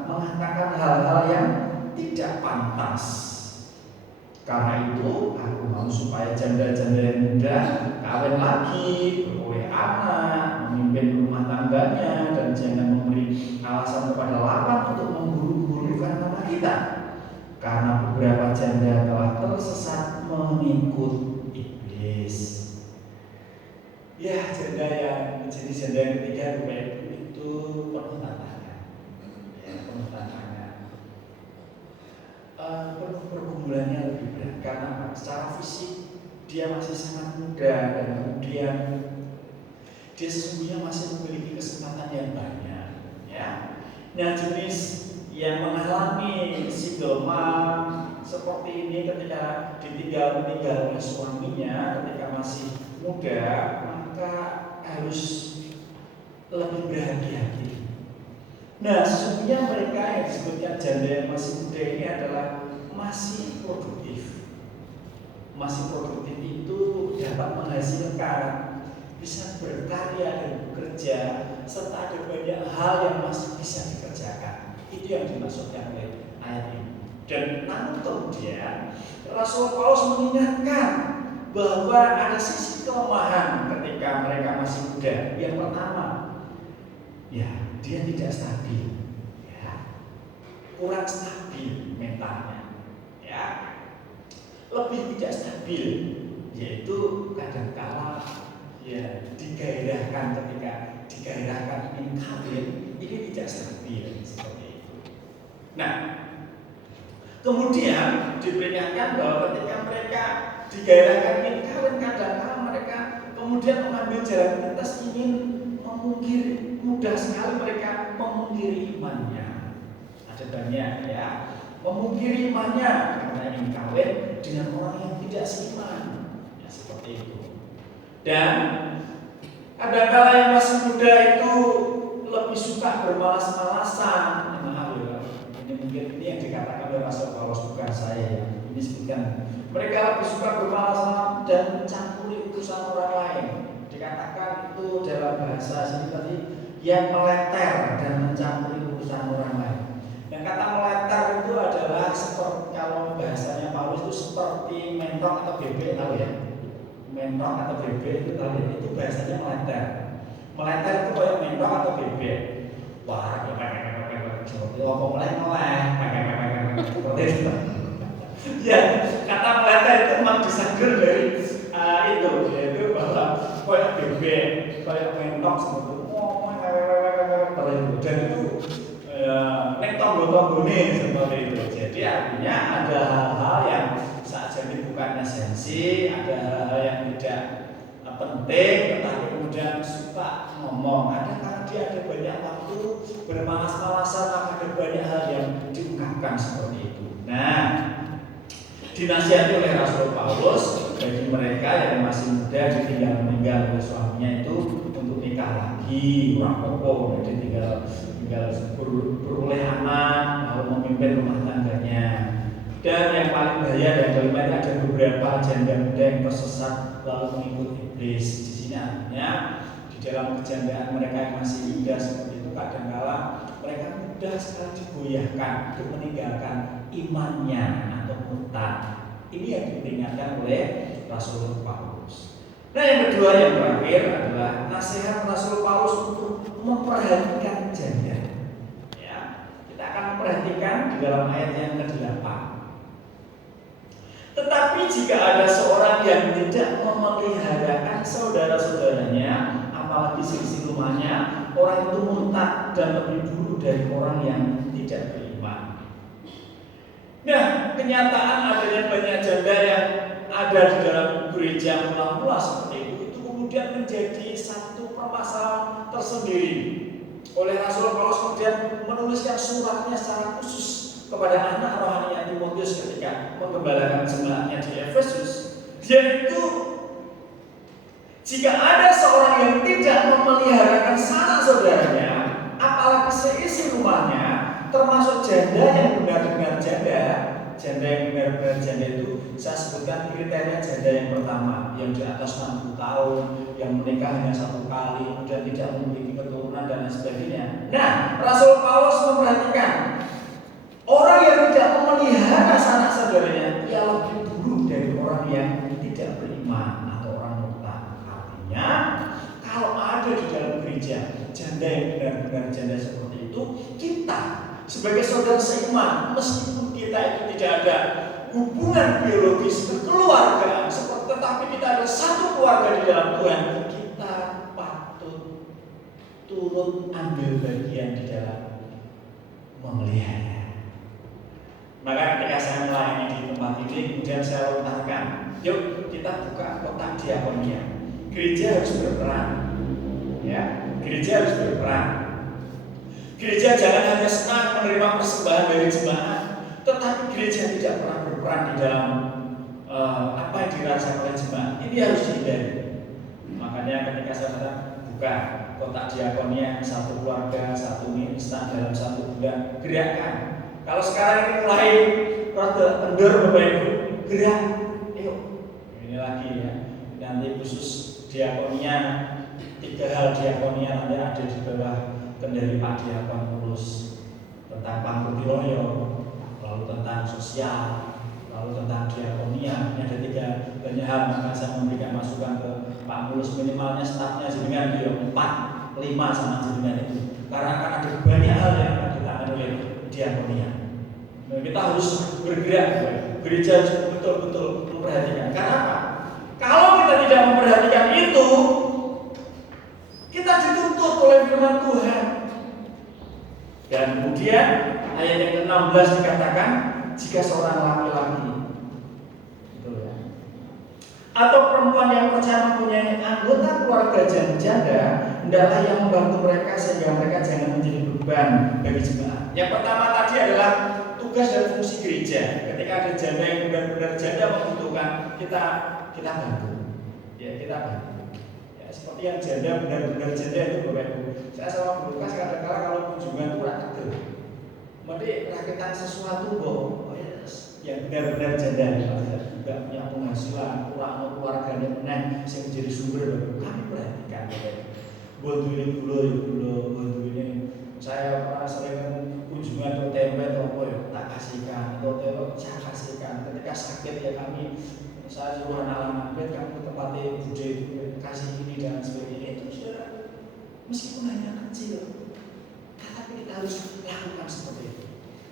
mengatakan hal-hal yang tidak pantas. Karena itu, aku mau supaya janda-janda yang muda kawin lagi, beroleh anak, memimpin rumah tangganya, dan jangan memberi alasan kepada lawan untuk mengguru-gurukan nama kita. Karena beberapa janda telah tersesat mengikut iblis. Ya, janda yang menjadi janda yang ketiga itu penuh tantangan. Ya, penuh tantangan. Pergumulannya lebih berat karena secara fisik dia masih sangat muda dan kemudian dia sesungguhnya masih memiliki kesempatan yang banyak ya. Nah, jenis yang mengalami single mom seperti ini ketika ditinggal oleh suaminya ketika masih muda, maka harus lebih berhati-hati. Nah, sesungguhnya mereka yang disebutkan janda yang masih muda ini adalah masih produktif. Masih produktif itu dapat menghasilkan, bisa berkarya dan bekerja, serta ada banyak hal yang masih bisa dikerjakan. Itu yang dimaksudkan oleh ayat ini. Dan namun kemudian Rasul Paulus mengingatkan bahwa ada sisi kelemahan ketika mereka masih muda. Yang pertama, ya, dia tidak stabil, ya, kurang stabil mentalnya, ya, lebih tidak stabil, yaitu kadangkala ya digairahkan ketika digairahkan ingin kawin, ini tidak stabil seperti itu. Nah, kemudian diperingatkan bahwa ketika mereka digairahkan ingin kawin, kadangkala mereka kemudian mengambil jalan pintas ingin memungkiri. Mudah sekali mereka memungkiri imannya. Ada banyak ya, memungkiri imannya karena ingin kawin dengan orang yang tidak seiman, ya, seperti itu. Dan kadang-kala yang masih muda itu lebih suka bermalas-malasan. Maaf ya, ini mungkin ini yang dikatakan oleh Rasul Paulus, bukan saya ya. Ini sebutkan mereka lebih suka bermalas-malasan dan mencampuri urusan orang lain. Dikatakan itu dalam bahasa sini tadi yang meleter dan mencampuri urusan orang lain. Yang kata meleter adalah seperti, kalau bahasanya Paulus itu seperti mentok atau bebek, tahu ya? Mentok atau bebek itu tahu ya? Itu bahasanya meleter. Meleter itu kayak mentok atau bebek. Wah, seperti apa meleleh, seperti itu. Ya, kata meleter itu memang disanjur dari itu, yaitu bahwa kayak bebek, kayak mentok seperti itu. Dan itu nek tonggo-tonggone seperti itu. Jadi artinya ada hal-hal yang saat jadi bukan esensi, ada hal-hal yang tidak penting, tetapi kemudian suka ngomong. Ada karena dia ada banyak waktu bermalas-malasan, ada banyak hal yang diungkapkan seperti itu. Nah, dinasihati oleh Rasul Paulus bagi mereka yang masih muda ditinggal meninggal oleh suaminya itu untuk nikah lagi, orang pokok, jadi tinggal beroleh anak, lalu memimpin rumah tangganya. Dan yang paling bahaya dan kelima ini ada beberapa janda muda yang tersesat lalu mengikut iblis. Di sini artinya di dalam kejandaan mereka yang masih muda seperti itu kadangkala mereka mudah sekali digoyahkan untuk meninggalkan imannya atau murtad. Ini yang diperingatkan oleh Rasul Paulus. Nah, yang kedua yang terakhir adalah nasihat Rasul Paulus untuk memperhatikan janda. Ya, kita akan memperhatikan di dalam ayat yang ke-8. Tetapi jika ada seorang yang tidak memeliharakan saudara-saudaranya, apalagi seisi rumahnya, orang itu murtad dan lebih buruk dari orang yang tidak beriman. Nah, kenyataan adanya banyak janda yang ada di dalam gereja mula-mula seperti itu kemudian menjadi satu permasalahan tersendiri. Oleh Rasul Paulus kemudian menuliskan suratnya secara khusus kepada anak rohaninya Timotius ketika menggembalakan jemaatnya di Efesus, yaitu jika ada seorang yang tidak memeliharakan sanak saudaranya, apalagi seisi rumahnya, termasuk janda yang benar-benar janda yang benar-benar janda itu saya sebutkan kriteria janda yang pertama, yang di atas 60 tahun, yang menikah hanya 1 kali, kemudian tidak memiliki keturunan dan lain sebagainya. Nah, Rasul Paulus memperhatikan orang yang tidak memelihara sanak saudaranya, ia lebih buruk dari orang yang tidak beriman atau orang murtad. Artinya, kalau ada di dalam gereja janda yang benar-benar janda seperti itu, kita sebagai saudara seiman, meskipun kita itu tidak ada hubungan biologis kekeluargaan, tetapi kita adalah satu keluarga di dalam Tuhan, kita patut turut ambil bagian di dalam memelihara. Maka ketika saya melayani di tempat ini, kemudian saya lontarkan, yuk kita buka kotak diakonia. Gereja harus berperan, ya, gereja harus berperan. Gereja jangan hanya senang menerima persembahan dari jemaat, tetapi gereja tidak pernah berperan di dalam apa yang dirasakan oleh jemaat. Ini harus dihindari. Makanya ketika saya katakan buka kotak diakonia, satu keluarga, satu instan dalam 1 bulan, gerakkan. Kalau sekarang ini mulai rada kendor Bapak Ibu, gerak, ayo. Ini lagi ya. Nanti khusus diakonia, 3 hal diakonia nanti ada di bawah kendali Pak Diakon Mulus, tentang Pangkutiloyo, lalu tentang sosial, lalu tentang diakonia. Ini ada 3 banyak hal, maka saya memberikan masukan ke Pak Mulus, minimalnya stafnya jenengan dia 4, 5 sama jenengan itu. Karena akan ada banyak hal yang akan ditangani oleh diakonia. Nah, kita harus bergerak, gereja harus betul-betul memperhatikan. Karena apa? Kalau kita tidak memperhatikan itu, kita dituntut oleh firman Tuhan. Dan kemudian ayat yang ke-16 dikatakan, jika seorang laki-laki atau perempuan yang percaya mempunyai anggota keluarga janda, hendaklah yang membantu mereka sehingga mereka jangan menjadi beban bagi jemaat. Yang pertama tadi adalah tugas dan fungsi gereja. Ketika ada janda yang benar-benar janda membutuhkan, kita bantu. Ya, kita bantu. Ya, seperti yang janda benar-benar janda itu Bapak Ibu. Saya sama Bu Lukas kadang-kadang kalau kunjungan itu rak tegel. Mesti rakitan sesuatu kok. Yang benar-benar janda juga punya penghasilan, kurang keluarganya menang, yang menjadi sumber kami perhatikan. Bantu ini bantu ini. Saya pernah sering kunjungan ke tempe atau apa ya, tak kasihkan, atau saya kasihkan. Ketika sakit ya saya suruh anak-anak kamu ke tempatnya bude kasih ini dan sebagainya. Itu saudara, meskipun hanya kecil, tapi kita harus lakukan seperti itu.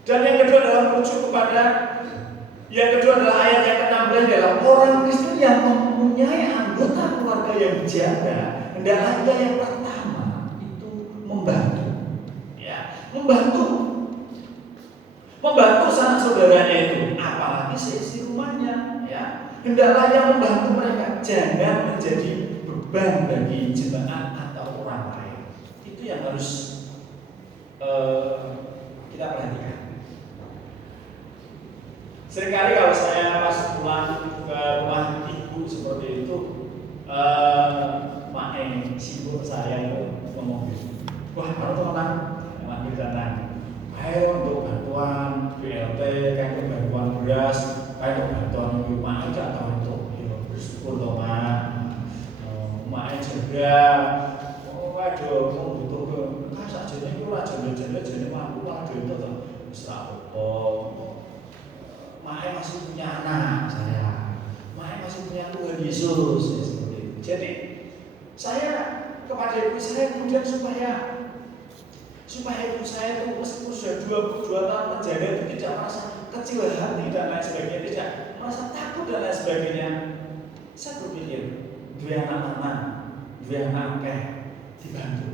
Dan yang kedua adalah merujuk kepada yang kedua adalah ayat yang ke-16 adalah orang Kristen yang mempunyai anggota keluarga yang janda hendaklah ia yang pertama itu membantu, ya, membantu sanak saudaranya itu, apalagi seisi rumahnya, ya, hendaklah yang membantu mereka, jangan menjadi beban bagi jemaat atau orang lain. Itu yang harus kita perhatikan. Seringkali kalau saya pas pulang ke rumah ibu seperti itu, sibuk saya itu ngomong gitu. Wah, teman-teman, manggil sana. Ayo untuk bantuan BLT, kayak untuk bantuan beras, kayak untuk bantuan rumah aja atau untuk bersyukur teman. Rumahnya juga, waduh, butuh kasar jadi kurang jadi mampu waduh itu tuh serapot. Mae masih punya anak saya, Mae masih punya Tuhan Yesus, ya, seperti itu. Jadi saya kepada ibu saya kemudian supaya ibu saya itu meskipun sudah 22 tahun menjaga itu tidak merasa kecil hati dan lain sebagainya, tidak merasa takut dan lain sebagainya. Saya berpikir dua anak dibantu.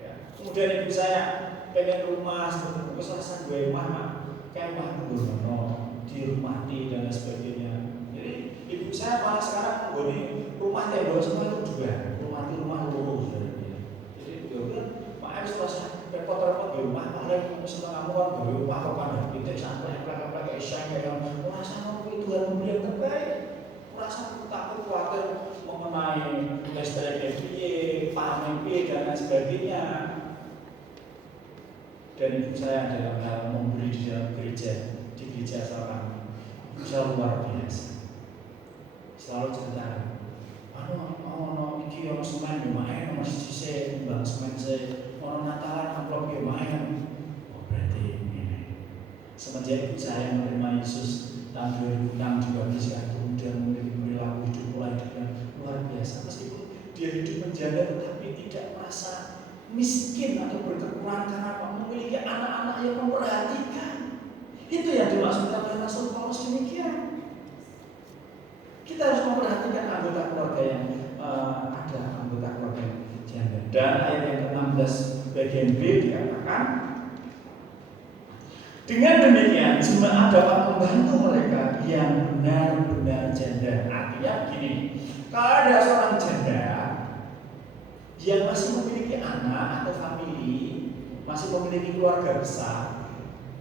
Ya. Kemudian ibu saya pengen rumah seperti itu, kesalahan gue rumah kayak rumah Bono di rumah dan lain sebagainya. Jadi ibu saya malah sekarang menggoni rumah tembok semua itu juga rumah lurus. Jadi dia bilang, Pak harus merasa repot-repot di rumah, paling senang kamu kan di rumah kok kan kita sampai kayak iseng kayak merasa itu Tuhan memberi yang terbaik, merasa takut khawatir mengenai listrik piye, panen piye dan lain sebagainya. Dan ibu saya dalam hal memberi di dalam gereja, di gereja asal kami, ibu saya luar biasa. Selalu cerita, iki ono semen lumayan, masih sisa mbang semen saya, ono Natalan amplop lumayan. Oh berarti ini. Semenjak ibu saya menerima Yesus tahun 2006 juga bisa kemudian memiliki perilaku hidup mulai dengan luar biasa. Meskipun dia hidup menjanda tetapi tidak merasa miskin atau berkekurangan karena memiliki anak-anak yang memperhatikan. Itu yang dimaksudkan oleh Rasul Paulus demikian. Kita harus memperhatikan anggota keluarga yang ada anggota keluarga yang janda. Dan ayat yang ke-16 bagian B dikatakan, dengan demikian jemaat dapat membantu mereka yang benar-benar janda. Artinya begini, kalau ada seorang janda yang masih memiliki anak atau famili, masih memiliki keluarga besar,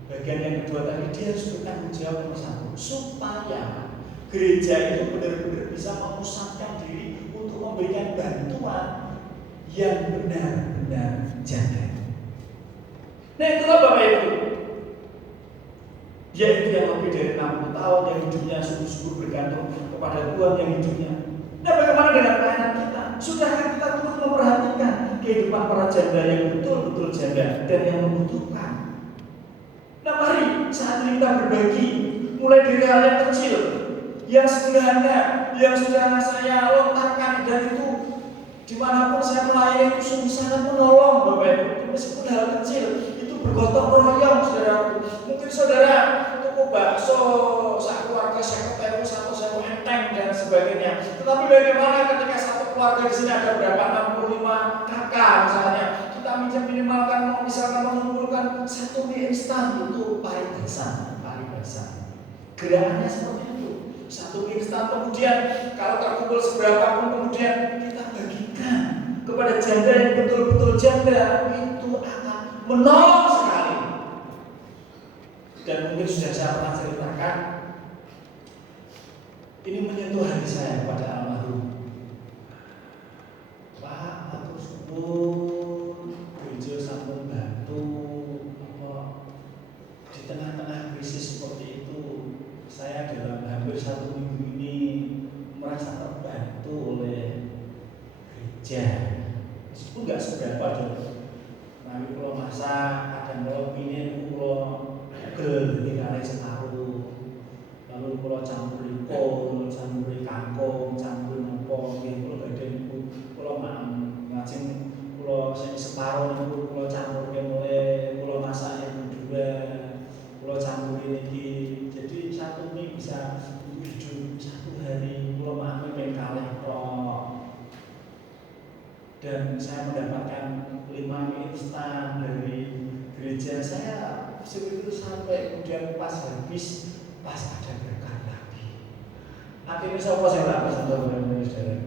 bagian yang kedua tadi dia harus bertanggung jawab nomor satu, supaya gereja itu benar-benar bisa memusatkan diri untuk memberikan bantuan yang benar-benar janda. Nah itulah Bapak Ibu, yaitu yang lebih dari 60 tahun yang hidupnya sungguh-sungguh bergantung kepada Tuhan yang hidupnya. Nah bagaimana dengan pelayanan kita? Sudahkah kita turut memperhatikan kehidupan para janda yang betul-betul janda dan yang membutuhkan? Nah mari saat ini kita berbagi, mulai dari hal yang kecil, yang sederhana, yang sudah saya lontarkan, dan itu dimanapun saya melayani itu sungguh sangat menolong Bapak Ibu. Meskipun hal kecil itu bergotong royong saudara. Mungkin saudara tuku bakso sak keluarga saya ketemu satu enteng dan sebagainya. Tetapi bagaimana ketika satu keluarga di sini ada berapa 65 kakak misalnya, kita minimalkan misalkan mengumpulkan 1 mie instan itu paribasa. Gerakannya seperti itu. 1 mie instan, kemudian kalau terkumpul seberapa pun kemudian kita bagikan kepada janda yang betul-betul janda, itu akan menolong sekali. Dan mungkin sudah saya pernah ceritakan, ini menyentuh hati saya kepada almarhum Pak atur suwun gereja sampun bantu di tengah-tengah krisis seperti itu. Saya dalam hampir 1 minggu ini merasa terbantu oleh gereja. Meskipun nggak seberapa dong. Nanti kalau masak, kadang kalau pingin kalau gel ketika gereja saya begitu sampai kemudian pas habis, pas ada berkat lagi. Akhirnya siapa saya tak pesan saudara.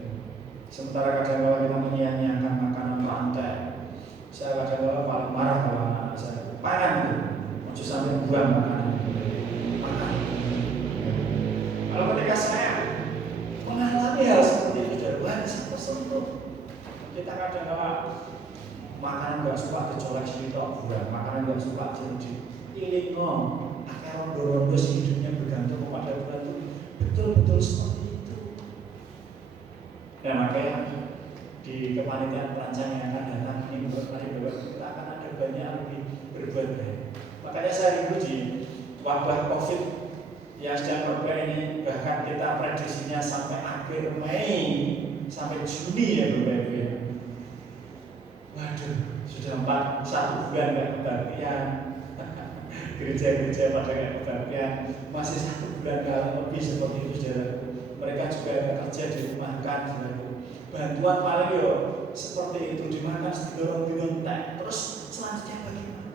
Sementara kadang-kadang kita menyia-nyiakan makanan rantai, saya kadang-kadang paling marah kalau anak saya makan itu, mau sampai buang makanan. Kalau ketika saya mengalami hal seperti itu, saya tersentuh. Kita kadang-kadang makanan nggak suka dicolek sini tok, makanan nggak suka jadi ngom. Akhirnya rondo-rondo hidupnya bergantung kepada Tuhan itu betul-betul seperti itu. Dan makanya di kepanitiaan perancang yang akan datang ini bahwa kita akan ada banyak lebih berbuat baik. Makanya saya rindu di wabah COVID yang sedang merebak ini, bahkan kita prediksinya sampai akhir Mei sampai Juni ya Bapak Ibu ya. Waduh, sudah 1 bulan nggak kebagian. Gereja-gereja pada nggak kebagian, masih 1 bulan kalau lebih seperti itu saudara. Mereka juga kerja di rumah kan, saudara. Bantuan paling yo seperti itu dimakan sedorong-dorong tak. Terus selanjutnya bagaimana?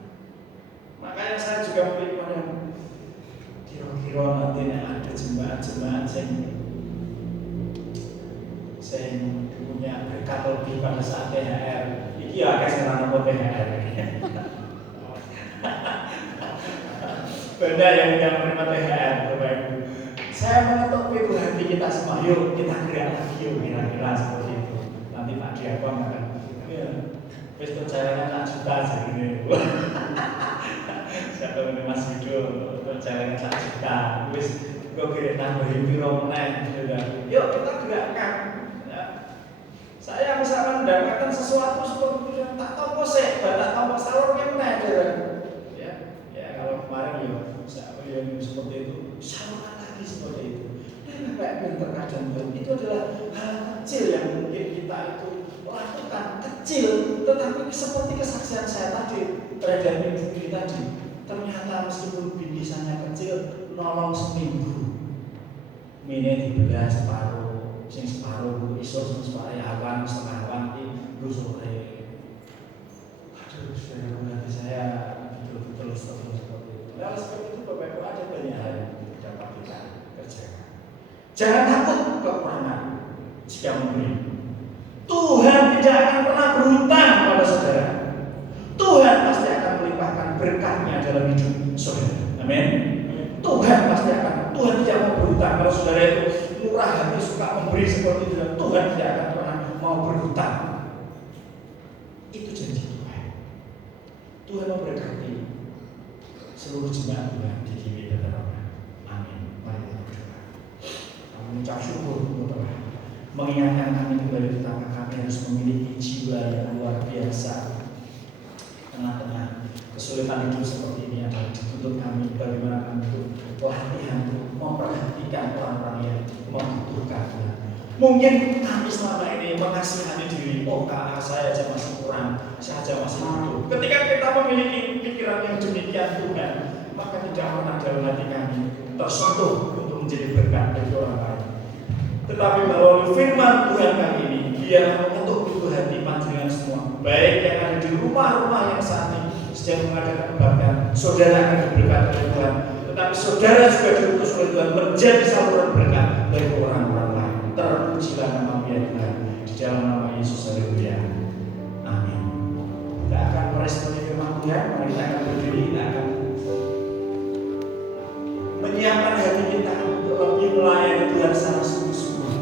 Makanya saya juga memikirkan kira-kira nanti ada jemaat-jemaat yang punya berkat lebih pada saat THR. Iki ya kayak sekarang mau THR. Benda yang menerima THR, Bapak Ibu. Saya mengetuk pintu hati kita semua. Yuk kita gerak lagi, yuk kira-kira seperti itu. Nanti Pak Diakon akan. Wis perjalanan 1 juta segini. Siapa yang Mas Yudo perjalanan 1 juta. Wis kok kira tambahin piro meneh. Yuk kita gerakkan. Saya misalkan mendapatkan sesuatu seperti itu, tak tahu kosek, tak tahu salurnya meneh. Ya kalau kemarin saya seperti itu, salurkan lagi seperti itu. Dan Bapak yang terkadang itu adalah hal kecil yang mungkin kita itu lakukan kecil, tetapi seperti kesaksian saya tadi terhadap ibu ini tadi, ternyata meskipun bingkisannya kecil, nolong seminggu, mini dibelah separuh, sing separuh iso sing separuh awan setengah awan di sore. Aduh, hati saya betul-betul seperti itu. Nah, seperti itu Bapak Ibu ada banyak hal yang dapat kita kerjakan. Jangan takut kekurangan jika memberi. Tuhan tidak akan pernah berhutang pada saudara. Tuhan pasti akan melimpahkan berkatnya dalam hidup saudara. Amin. Tuhan tidak mau berhutang. Kalau saudara itu murah hati suka memberi seperti itu, Tuhan tidak akan pernah mau berhutang. Itu janji Tuhan. Tuhan memberkati seluruh jemaat Tuhan di GW dan Roma. Amin. Mari kita berdoa. Kami mengucap syukur untuk Tuhan, mengingatkan kami kembali betapa kami harus memiliki jiwa yang luar biasa. Tengah-tengah kesulitan hidup seperti ini adalah dituntut kami bagaimana kami untuk latihan untuk memperhatikan orang-orang yang membutuhkan Tuhan. Mungkin kami selama ini mengasihani diri, saya aja masih kurang, saya aja masih butuh. Ketika kita memiliki pikiran yang demikian Tuhan, maka tidak pernah dalam hati kami tersentuh untuk menjadi berkat bagi orang lain. Tetapi melalui firman Tuhan kali ini, Dia mengetuk pintu hati panjenengan semua, baik yang ada di rumah-rumah yang saat ini sedang mengadakan kebaktian. Saudara akan diberkati oleh Tuhan, tetapi saudara juga diutus oleh Tuhan menjadi saluran berkat bagi orang-orang lain. Terpujilah nama Tuhan di dalam nama Yesus. Haleluya. Amin. Kita akan meresponi firman Tuhan. Mari kita akan berdiri, kita akan menyiapkan hati kita untuk lebih melayani Tuhan secara sungguh-sungguh.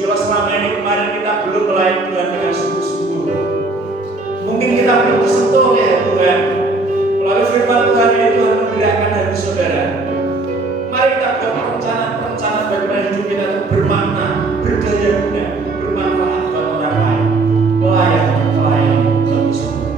Jika selama ini kemarin kita belum melayani Tuhan dengan sungguh-sungguh, mungkin kita belum tersentuh oleh Tuhan. Melalui firman Tuhan ini Tuhan menggerakkan hati saudara. Mari kita buat perencanaan bagaimana hidup kita itu bermakna, berdaya guna, bermanfaat buat orang lain. Melayani bagi semua.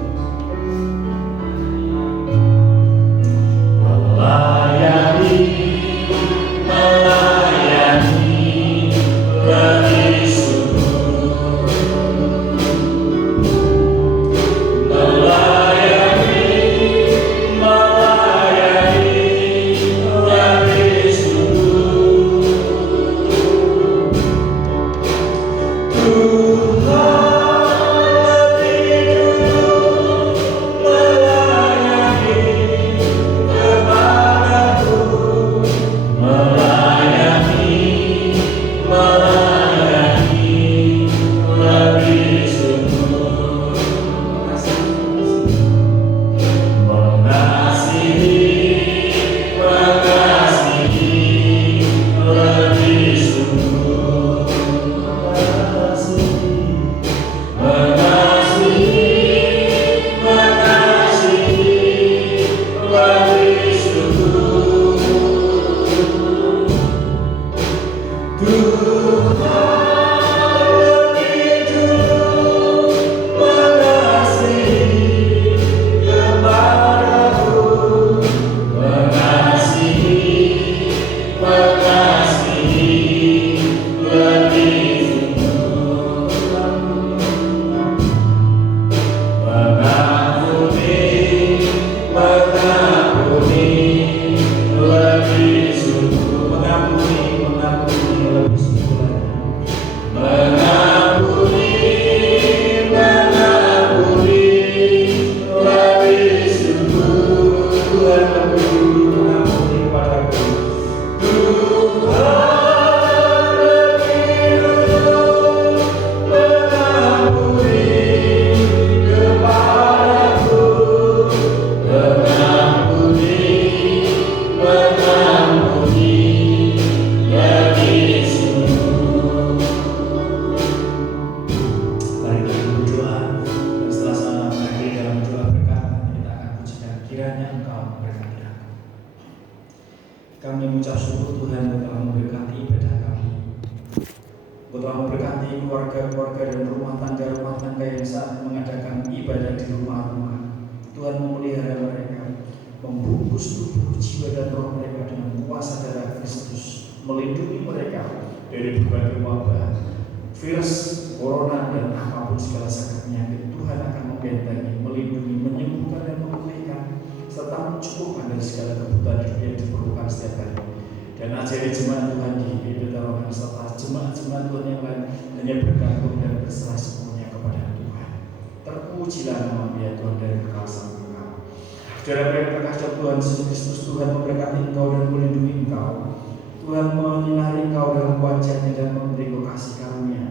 Melayani kiranya Engkau memberkati aku. Kami mengucap syukur Tuhan yang telah memberkati ibadah kami. Engkau telah memberkati keluarga-keluarga dan rumah tangga yang saat mengadakan ibadah di rumah-rumah. Tuhan memelihara mereka, membungkus tubuh, jiwa dan roh mereka dengan kuasa darah Kristus, melindungi mereka dari berbagai wabah, virus, corona dan apapun segala sakit penyakit. Tuhan akan membentengi, melindungi, menyembuhkan dan memulihkan, serta mencukupkan dari segala kebutuhan hidup yang diperlukan setiap hari. Dan ajari jemaat Tuhan di Bidatarokan serta jemaat-jemaat Tuhan yang lain hanya bergantung dan berserah sepenuhnya kepada Tuhan. Terpujilah nama Dia Tuhan dari kekal sampai kekal. Saudara yang terkasih Tuhan Yesus Kristus, Tuhan memberkati engkau dan melindungi engkau. Tuhan menyinari engkau dalam wajah-Nya dan memberi engkau kasih karunia.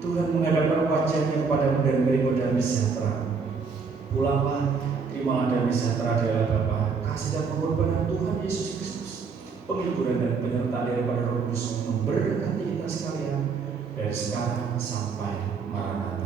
Tuhan menghadapkan wajah-Nya kepadamu dan memberi engkau damai sejahtera. Pulanglah, terimalah damai sejahtera dari Allah Bapa, kasih dan pengorbanan Tuhan Yesus Kristus, penghiburan dan penyertaan daripada Roh Kudus memberkati kita sekalian dari sekarang sampai Maranatha.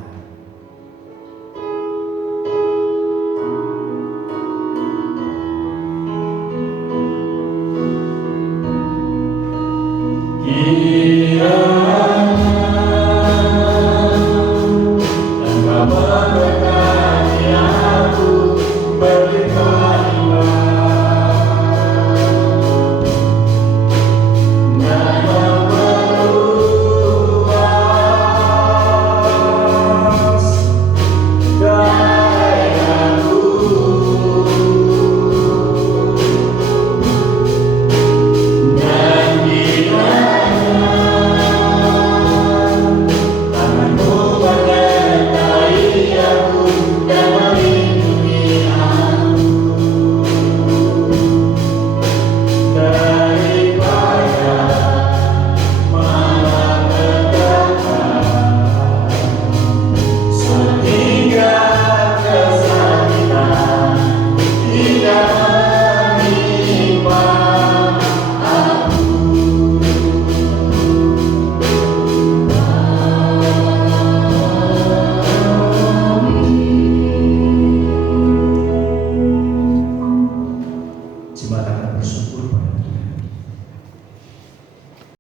Jemaat akan bersyukur pada Tuhan.